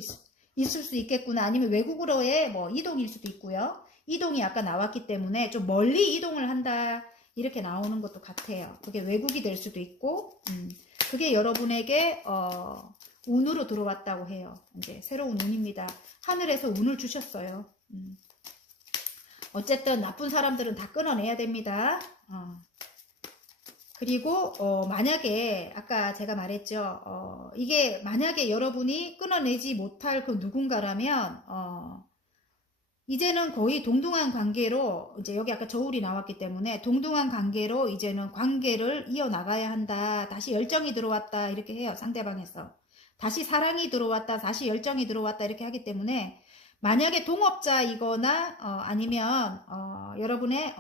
있을 수 있겠구나. 아니면 외국으로의 뭐 이동일 수도 있고요. 이동이 아까 나왔기 때문에 좀 멀리 이동을 한다. 이렇게 나오는 것도 같아요. 그게 외국이 될 수도 있고 그게 여러분에게 운으로 들어왔다고 해요. 이제 새로운 운입니다. 하늘에서 운을 주셨어요. 어쨌든 나쁜 사람들은 다 끊어내야 됩니다. 그리고 만약에 아까 제가 말했죠. 이게 만약에 여러분이 끊어내지 못할 그 누군가라면 이제는 거의 동등한 관계로 이제 여기 아까 저울이 나왔기 때문에 동등한 관계로 이제는 관계를 이어나가야 한다. 다시 열정이 들어왔다 이렇게 해요. 상대방에서 다시 사랑이 들어왔다. 다시 열정이 들어왔다 이렇게 하기 때문에 만약에 동업자이거나 아니면 여러분의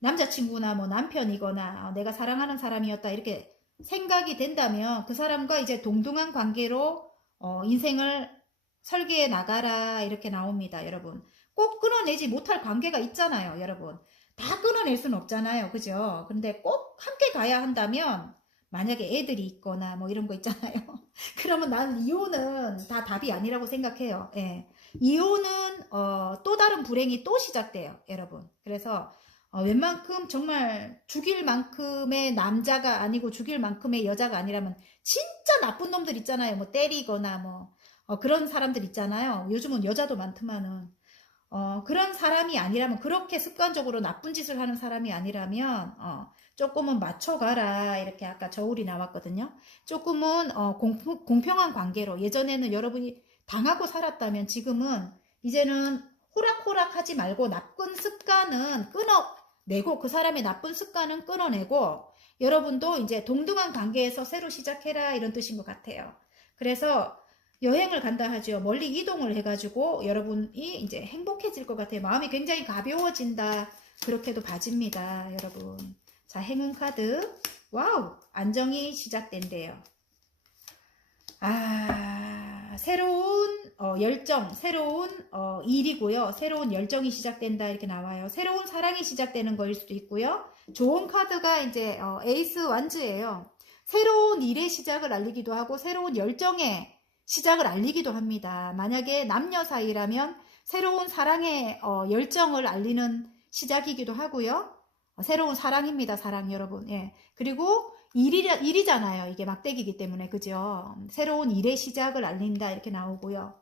남자친구나 뭐 남편이거나 내가 사랑하는 사람이었다 이렇게 생각이 된다면 그 사람과 이제 동등한 관계로 인생을 설계해 나가라 이렇게 나옵니다. 여러분 꼭 끊어내지 못할 관계가 있잖아요. 여러분 다 끊어낼 수는 없잖아요. 그죠? 근데 꼭 함께 가야 한다면 만약에 애들이 있거나 뭐 이런 거 있잖아요. 그러면 나는 이혼은 다 답이 아니라고 생각해요. 예. 이혼은 또 다른 불행이 또 시작돼요. 여러분 그래서 웬만큼 정말 죽일 만큼의 남자가 아니고 죽일 만큼의 여자가 아니라면 진짜 나쁜 놈들 있잖아요. 뭐 때리거나 뭐 그런 사람들 있잖아요. 요즘은 여자도 많지만은 그런 사람이 아니라면 그렇게 습관적으로 나쁜 짓을 하는 사람이 아니라면 조금은 맞춰가라 이렇게 아까 저울이 나왔거든요. 조금은 공평한 관계로 예전에는 여러분이 당하고 살았다면 지금은 이제는 호락호락 하지 말고 나쁜 습관은 끊어내고 그 사람의 나쁜 습관은 끊어내고 여러분도 이제 동등한 관계에서 새로 시작해라 이런 뜻인 것 같아요. 그래서 여행을 간다 하죠. 멀리 이동을 해가지고 여러분이 이제 행복해질 것 같아요. 마음이 굉장히 가벼워진다. 그렇게도 봐집니다, 여러분. 자, 행운 카드. 와우! 안정이 시작된대요. 새로운 열정, 새로운 일이고요. 새로운 열정이 시작된다 이렇게 나와요. 새로운 사랑이 시작되는 거일 수도 있고요. 좋은 카드가 이제 에이스 완즈예요. 새로운 일의 시작을 알리기도 하고 새로운 열정의 시작을 알리기도 합니다. 만약에 남녀 사이라면 새로운 사랑의 열정을 알리는 시작이기도 하고요. 새로운 사랑입니다. 사랑 여러분. 예. 그리고 일이잖아요. 이게 막대기이기 때문에 그죠? 새로운 일의 시작을 알린다 이렇게 나오고요.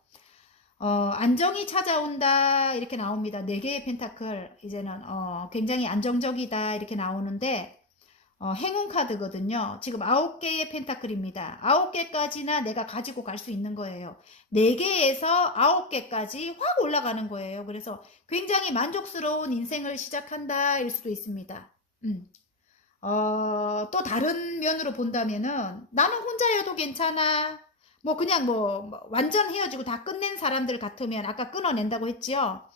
안정이 찾아온다 이렇게 나옵니다. 4개의 펜타클 이제는 굉장히 안정적이다 이렇게 나오는데 행운 카드거든요. 지금 9개의 펜타클입니다. 9개까지나 내가 가지고 갈 수 있는 거예요. 4개에서 9개까지 확 올라가는 거예요. 그래서 굉장히 만족스러운 인생을 시작한다 일 수도 있습니다. 또 다른 면으로 본다면은 나는 혼자여도 괜찮아. 뭐 그냥 완전 헤어지고 다 끝낸 사람들 같으면 아까 끊어낸다고 했지요.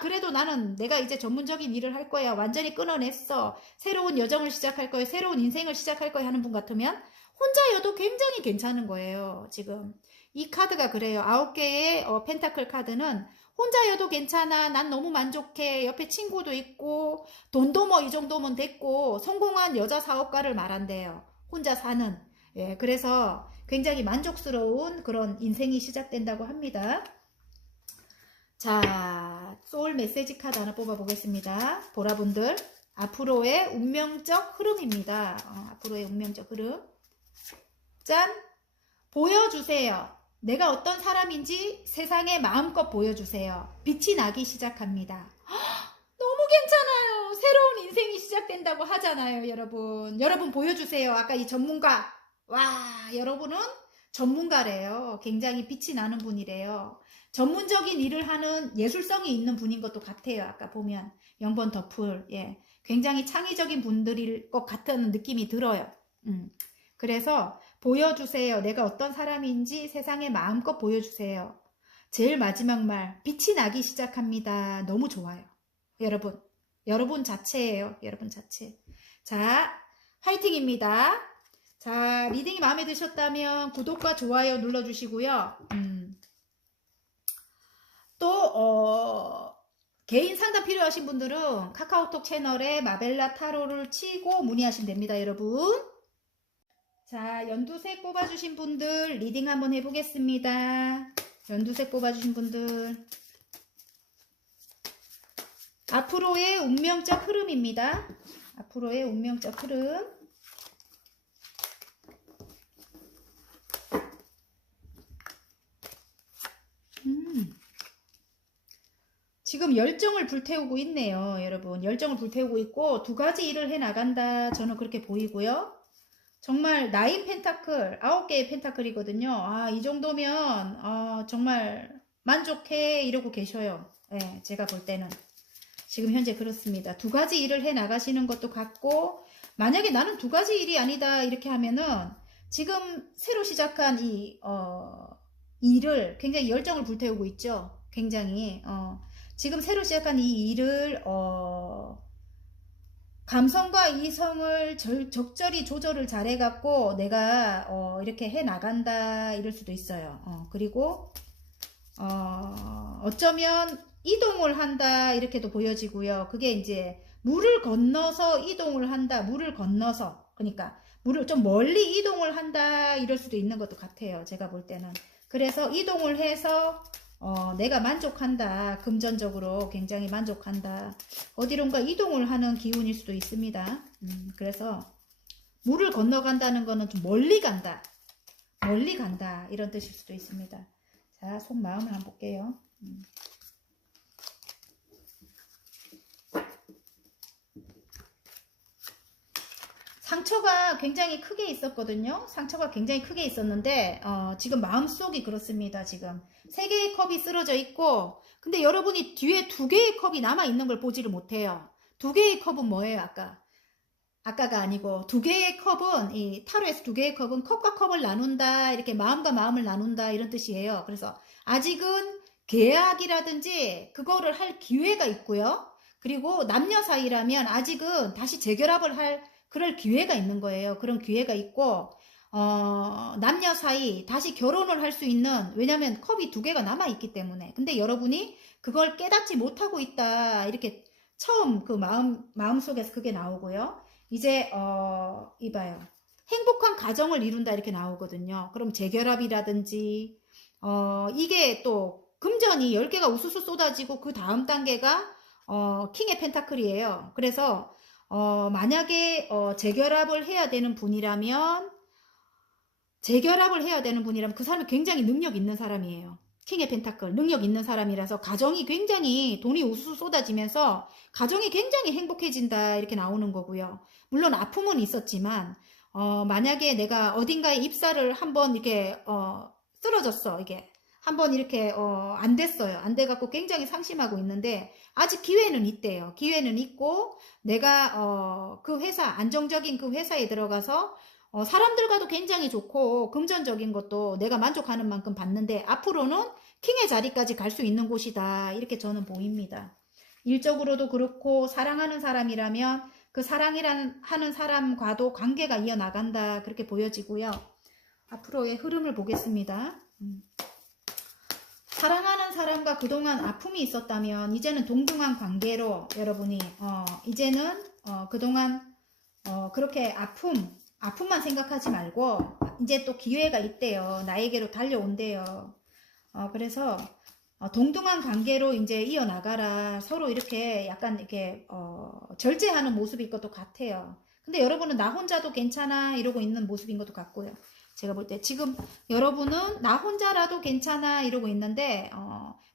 그래도 나는 내가 이제 전문적인 일을 할 거야. 완전히 끊어냈어. 새로운 여정을 시작할 거야. 새로운 인생을 시작할 거야 하는 분 같으면 혼자여도 굉장히 괜찮은 거예요. 지금 이 카드가 그래요. 9개의 펜타클 카드는 혼자여도 괜찮아. 난 너무 만족해. 옆에 친구도 있고 돈도 뭐 이 정도면 됐고 성공한 여자 사업가를 말한대요. 혼자 사는. 예, 그래서 굉장히 만족스러운 그런 인생이 시작된다고 합니다. 자, 소울 메시지 카드 하나 뽑아보겠습니다. 보라분들, 앞으로의 운명적 흐름입니다. 앞으로의 운명적 흐름. 짠! 보여주세요. 내가 어떤 사람인지 세상에 마음껏 보여주세요. 빛이 나기 시작합니다. 너무 괜찮아요. 새로운 인생이 시작된다고 하잖아요, 여러분. 여러분 보여주세요. 아까 이 전문가. 와, 여러분은 전문가래요. 굉장히 빛이 나는 분이래요. 전문적인 일을 하는 예술성이 있는 분인 것도 같아요. 아까 보면 0번 더풀. 예, 굉장히 창의적인 분들일 것 같은 느낌이 들어요. 그래서 보여주세요. 내가 어떤 사람인지 세상에 마음껏 보여주세요. 제일 마지막 말, 빛이 나기 시작합니다. 너무 좋아요. 여러분 자체예요. 여러분 자체. 자, 화이팅입니다. 자, 리딩이 마음에 드셨다면 구독과 좋아요 눌러주시고요. 또 개인 상담 필요하신 분들은 카카오톡 채널에 마벨라 타로를 치고 문의하시면 됩니다, 여러분. 자, 연두색 뽑아주신 분들 리딩 한번 해보겠습니다. 연두색 뽑아주신 분들. 앞으로의 운명적 흐름입니다. 앞으로의 운명적 흐름. 지금 열정을 불태우고 있네요, 여러분. 열정을 불태우고 있고 2가지 일을 해 나간다. 저는 그렇게 보이고요. 정말 9 펜타클, 9개의 펜타클이거든요. 이 정도면 정말 만족해 이러고 계셔요. 네, 제가 볼 때는. 지금 현재 그렇습니다. 2가지 일을 해 나가시는 것도 같고, 만약에 나는 2가지 일이 아니다 이렇게 하면은 지금 새로 시작한 이 일을 굉장히 열정을 불태우고 있죠. 굉장히 지금 새로 시작한 이 일을 감성과 이성을 적절히 조절을 잘해갖고 내가 이렇게 해 나간다 이럴 수도 있어요. 그리고 어쩌면 이동을 한다 이렇게도 보여지고요. 그게 이제 물을 건너서 이동을 한다. 물을 건너서, 그러니까 물을 좀 멀리 이동을 한다 이럴 수도 있는 것도 같아요. 제가 볼 때는. 그래서 이동을 해서 내가 만족한다. 금전적으로 굉장히 만족한다. 어디론가 이동을 하는 기운일 수도 있습니다. 그래서 물을 건너간다는 거는 좀 멀리 간다. 멀리 간다. 이런 뜻일 수도 있습니다. 자, 속마음을 한번 볼게요. 상처가 굉장히 크게 있었거든요. 상처가 굉장히 크게 있었는데 지금 마음속이 그렇습니다. 지금 3개의 컵이 쓰러져 있고, 근데 여러분이 뒤에 2개의 컵이 남아있는 걸 보지를 못해요. 2개의 컵은 뭐예요? 아까가 아니고 2개의 컵은, 이 타로에서 2개의 컵은 컵과 컵을 나눈다, 이렇게 마음과 마음을 나눈다 이런 뜻이에요. 그래서 아직은 계약이라든지 그거를 할 기회가 있고요. 그리고 남녀 사이라면 아직은 다시 재결합을 할 그럴 기회가 있는 거예요. 그런 기회가 있고 남녀 사이 다시 결혼을 할 수 있는, 왜냐면 컵이 두 개가 남아 있기 때문에. 근데 여러분이 그걸 깨닫지 못하고 있다, 이렇게 처음 그 마음속에서 그게 나오고요. 이제 이봐요. 행복한 가정을 이룬다 이렇게 나오거든요. 그럼 재결합이라든지 이게 또 금전이 10개가 우수수 쏟아지고 그 다음 단계가 킹의 펜타클이에요. 그래서 만약에 재결합을 해야 되는 분이라면 그 사람이 굉장히 능력 있는 사람이에요. 킹의 펜타클, 능력 있는 사람이라서 가정이 굉장히 돈이 우수수 쏟아지면서 가정이 굉장히 행복해진다 이렇게 나오는 거고요. 물론 아픔은 있었지만 만약에 내가 어딘가에 입사를 한번 이렇게 쓰러졌어. 이게 한번 이렇게 안 됐어요. 안 돼갖고 굉장히 상심하고 있는데 아직 기회는 있대요. 기회는 있고 내가 그 회사, 안정적인 그 회사에 들어가서 사람들과도 굉장히 좋고 금전적인 것도 내가 만족하는 만큼 받는데 앞으로는 킹의 자리까지 갈 수 있는 곳이다. 이렇게 저는 보입니다. 일적으로도 그렇고 사랑하는 사람이라면 그 사랑하는 사람과도 관계가 이어나간다. 그렇게 보여지고요. 앞으로의 흐름을 보겠습니다. 사랑하는 사람과 그동안 아픔이 있었다면 이제는 동등한 관계로 여러분이 이제는 그동안 그렇게 아픔만 생각하지 말고 이제 또 기회가 있대요. 나에게로 달려온대요. 그래서 동등한 관계로 이제 이어나가라. 서로 이렇게 약간 이렇게 절제하는 모습일 것도 같아요. 근데 여러분은 나 혼자도 괜찮아 이러고 있는 모습인 것도 같고요. 제가 볼 때 지금 여러분은 나 혼자라도 괜찮아 이러고 있는데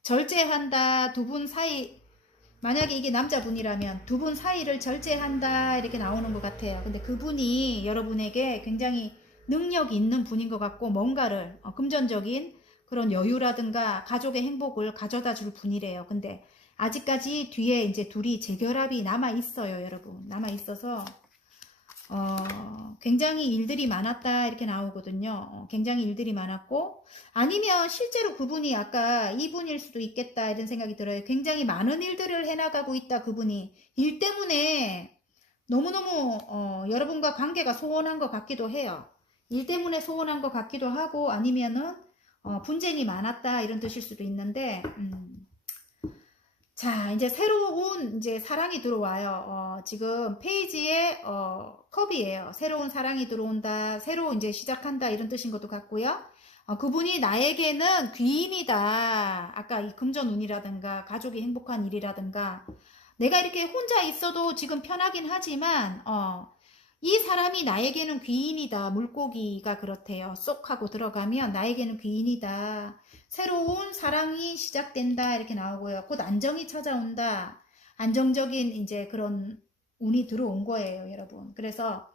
절제한다. 두 분 사이, 만약에 이게 남자분이라면 두 분 사이를 절제한다 이렇게 나오는 것 같아요. 근데 그분이 여러분에게 굉장히 능력이 있는 분인 것 같고 뭔가를 금전적인 그런 여유라든가 가족의 행복을 가져다 줄 분이래요. 근데 아직까지 뒤에 이제 둘이 재결합이 남아 있어요, 여러분. 남아 있어서 굉장히 일들이 많았다 이렇게 나오거든요. 굉장히 일들이 많았고 아니면 실제로 그분이 아까 이분일 수도 있겠다 이런 생각이 들어요. 굉장히 많은 일들을 해나가고 있다. 그분이 일 때문에 너무너무 여러분과 관계가 소원한 것 같기도 해요. 일 때문에 소원한 것 같기도 하고 아니면은 분쟁이 많았다 이런 뜻일 수도 있는데 자, 이제 새로운 이제 사랑이 들어와요. 지금 페이지에 컵이에요. 새로운 사랑이 들어온다, 새로 이제 시작한다 이런 뜻인 것도 같고요. 그분이 나에게는 귀인이다. 아까 이 금전운이라든가 가족이 행복한 일이라든가 내가 이렇게 혼자 있어도 지금 편하긴 하지만 이 사람이 나에게는 귀인이다. 물고기가 그렇대요. 쏙 하고 들어가면 나에게는 귀인이다. 새로운 사랑이 시작된다 이렇게 나오고요. 곧 안정이 찾아온다. 안정적인 이제 그런 운이 들어온 거예요, 여러분. 그래서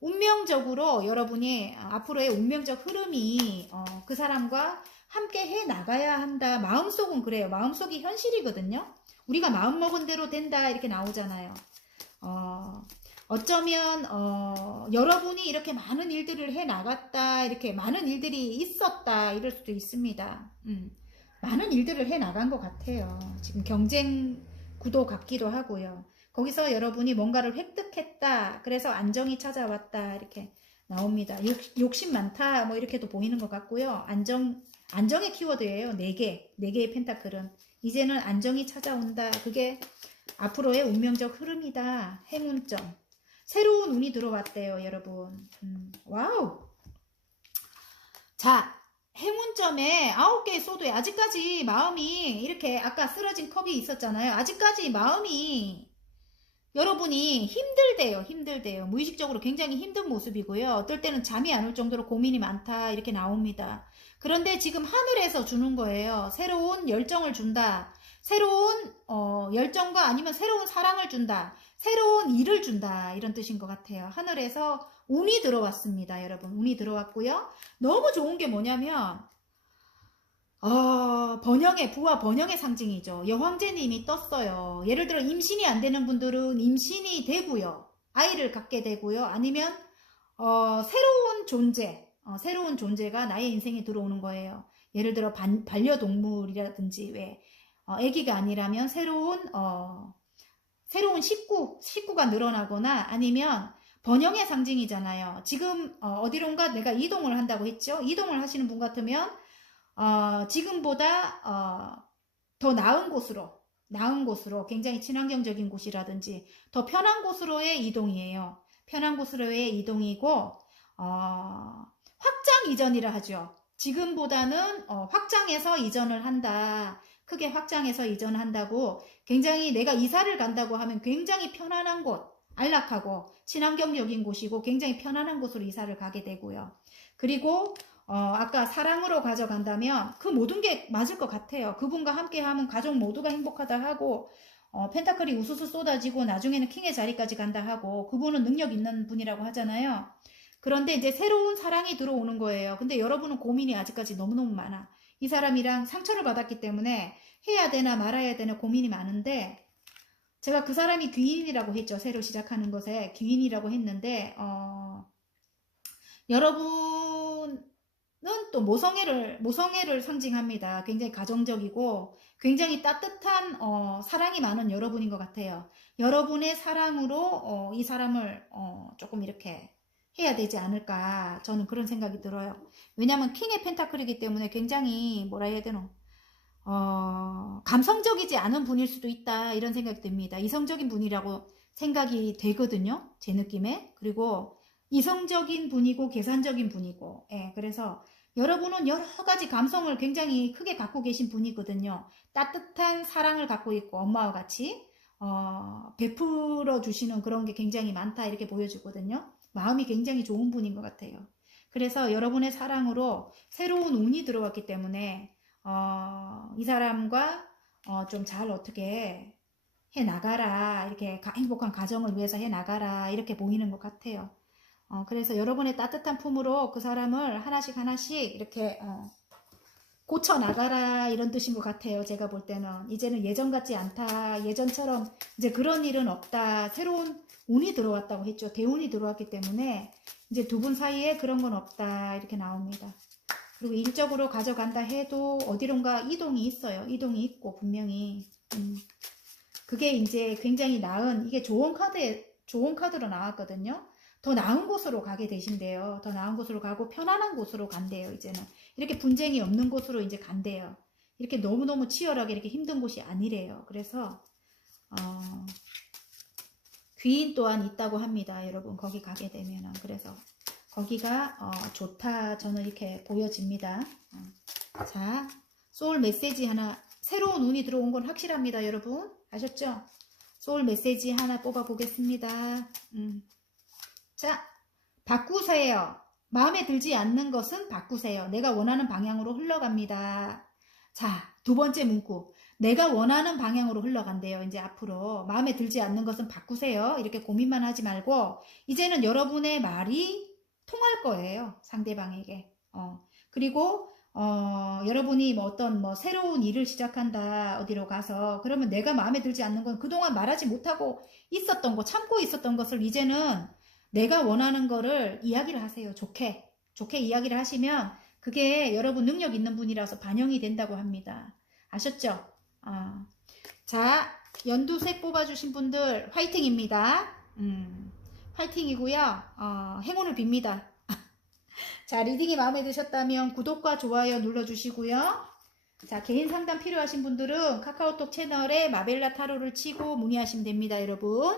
운명적으로 여러분이 앞으로의 운명적 흐름이 그 사람과 함께 해 나가야 한다. 마음속은 그래요. 마음속이 현실이거든요. 우리가 마음먹은 대로 된다 이렇게 나오잖아요. 어쩌면 여러분이 이렇게 많은 일들을 해 나갔다, 이렇게 많은 일들이 있었다 이럴 수도 있습니다. 많은 일들을 해 나간 것 같아요. 지금 경쟁 구도 같기도 하고요. 거기서 여러분이 뭔가를 획득했다, 그래서 안정이 찾아왔다 이렇게 나옵니다. 욕심 많다 뭐 이렇게도 보이는 것 같고요. 안정의 키워드예요. 4개의 펜타클은 이제는 안정이 찾아온다. 그게 앞으로의 운명적 흐름이다. 행운점. 새로운 운이 들어왔대요, 여러분. 와우. 자, 행운점에 9개의 소드에 아직까지 마음이 이렇게 아까 쓰러진 컵이 있었잖아요. 아직까지 마음이 여러분이 힘들대요. 무의식적으로 굉장히 힘든 모습이고요. 어떨 때는 잠이 안 올 정도로 고민이 많다 이렇게 나옵니다. 그런데 지금 하늘에서 주는 거예요. 새로운 열정을 준다. 새로운 열정과 아니면 새로운 사랑을 준다. 새로운 일을 준다. 이런 뜻인 것 같아요. 하늘에서 운이 들어왔습니다. 여러분, 운이 들어왔고요. 너무 좋은 게 뭐냐면 부와 번영의 상징이죠. 여황제님이 떴어요. 예를 들어 임신이 안 되는 분들은 임신이 되고요. 아이를 갖게 되고요. 아니면 새로운 존재가 나의 인생에 들어오는 거예요. 예를 들어 반려동물이라든지 왜 아기가 아니라면 새로운 새로운 식구가 늘어나거나 아니면 번영의 상징이잖아요. 지금 어디론가 내가 이동을 한다고 했죠. 이동을 하시는 분 같으면 지금보다 더 나은 곳으로 굉장히 친환경적인 곳이라든지 더 편한 곳으로의 이동이에요. 편한 곳으로의 이동이고 확장 이전이라 하죠. 지금보다는 확장해서 이전을 한다. 크게 확장해서 이전한다고 굉장히 내가 이사를 간다고 하면 굉장히 편안한 곳, 안락하고 친환경적인 곳이고 굉장히 편안한 곳으로 이사를 가게 되고요. 그리고 아까 사랑으로 가져간다면 그 모든 게 맞을 것 같아요. 그분과 함께 하면 가족 모두가 행복하다 하고 펜타클이 우수수 쏟아지고 나중에는 킹의 자리까지 간다 하고 그분은 능력 있는 분이라고 하잖아요. 그런데 이제 새로운 사랑이 들어오는 거예요. 근데 여러분은 고민이 아직까지 너무너무 많아. 이 사람이랑 상처를 받았기 때문에 해야 되나 말아야 되나 고민이 많은데 제가 그 사람이 귀인이라고 했죠. 새로 시작하는 것에 귀인이라고 했는데 여러분은 또 모성애를 상징합니다. 굉장히 가정적이고 굉장히 따뜻한 사랑이 많은 여러분인 것 같아요. 여러분의 사랑으로 이 사람을 조금 이렇게 해야 되지 않을까 저는 그런 생각이 들어요. 왜냐하면 킹의 펜타클이기 때문에 굉장히 뭐라 해야 되노 감성적이지 않은 분일 수도 있다 이런 생각이 듭니다. 이성적인 분이라고 생각이 되거든요. 제 느낌에. 그리고 이성적인 분이고 계산적인 분이고 그래서 여러분은 여러 가지 감성을 굉장히 크게 갖고 계신 분이거든요. 따뜻한 사랑을 갖고 있고 엄마와 같이 베풀어 주시는 그런 게 굉장히 많다 이렇게 보여주거든요. 마음이 굉장히 좋은 분인 것 같아요. 그래서 여러분의 사랑으로 새로운 운이 들어왔기 때문에 이 사람과 좀 잘 어떻게 해 나가라 이렇게 행복한 가정을 위해서 해 나가라 이렇게 보이는 것 같아요. 그래서 여러분의 따뜻한 품으로 그 사람을 하나씩 이렇게 고쳐 나가라 이런 뜻인 것 같아요. 제가 볼 때는 이제는 예전 같지 않다. 예전처럼 이제 그런 일은 없다. 새로운 운이 들어왔다고 했죠. 대운이 들어왔기 때문에 이제 두 분 사이에 그런 건 없다 이렇게 나옵니다. 그리고 일적으로 가져간다 해도 어디론가 이동이 있어요. 이동이 있고 분명히 그게 이제 굉장히 나은 이게 좋은 카드로 나왔거든요. 더 나은 곳으로 가게 되신대요. 더 나은 곳으로 가고 편안한 곳으로 간대요. 이제는 이렇게 분쟁이 없는 곳으로 이제 간대요. 이렇게 너무너무 치열하게 이렇게 힘든 곳이 아니래요. 그래서 귀인 또한 있다고 합니다. 여러분 거기 가게 되면은 그래서 거기가 좋다 저는 이렇게 보여집니다. 자 소울 메시지 하나 새로운 운이 들어온 건 확실합니다. 여러분 아셨죠? 소울 메시지 하나 뽑아 보겠습니다. 자 바꾸세요. 마음에 들지 않는 것은 바꾸세요. 내가 원하는 방향으로 흘러갑니다. 자 두 번째 문구 내가 원하는 방향으로 흘러간대요. 이제 앞으로 마음에 들지 않는 것은 바꾸세요. 이렇게 고민만 하지 말고 이제는 여러분의 말이 통할 거예요. 상대방에게. 그리고 여러분이 뭐 어떤 뭐 새로운 일을 시작한다 어디로 가서 그러면 내가 마음에 들지 않는 건 그동안 말하지 못하고 있었던 거 참고 있었던 것을 이제는 내가 원하는 거를 이야기를 하세요. 좋게 이야기를 하시면 그게 여러분 능력 있는 분이라서 반영이 된다고 합니다. 아셨죠? 자 연두색 뽑아주신 분들 화이팅입니다. 화이팅이고요. 행운을 빕니다. 자 리딩이 마음에 드셨다면 구독과 좋아요 눌러주시고요. 자 개인 상담 필요하신 분들은 카카오톡 채널에 마벨라 타로를 치고 문의하시면 됩니다. 여러분.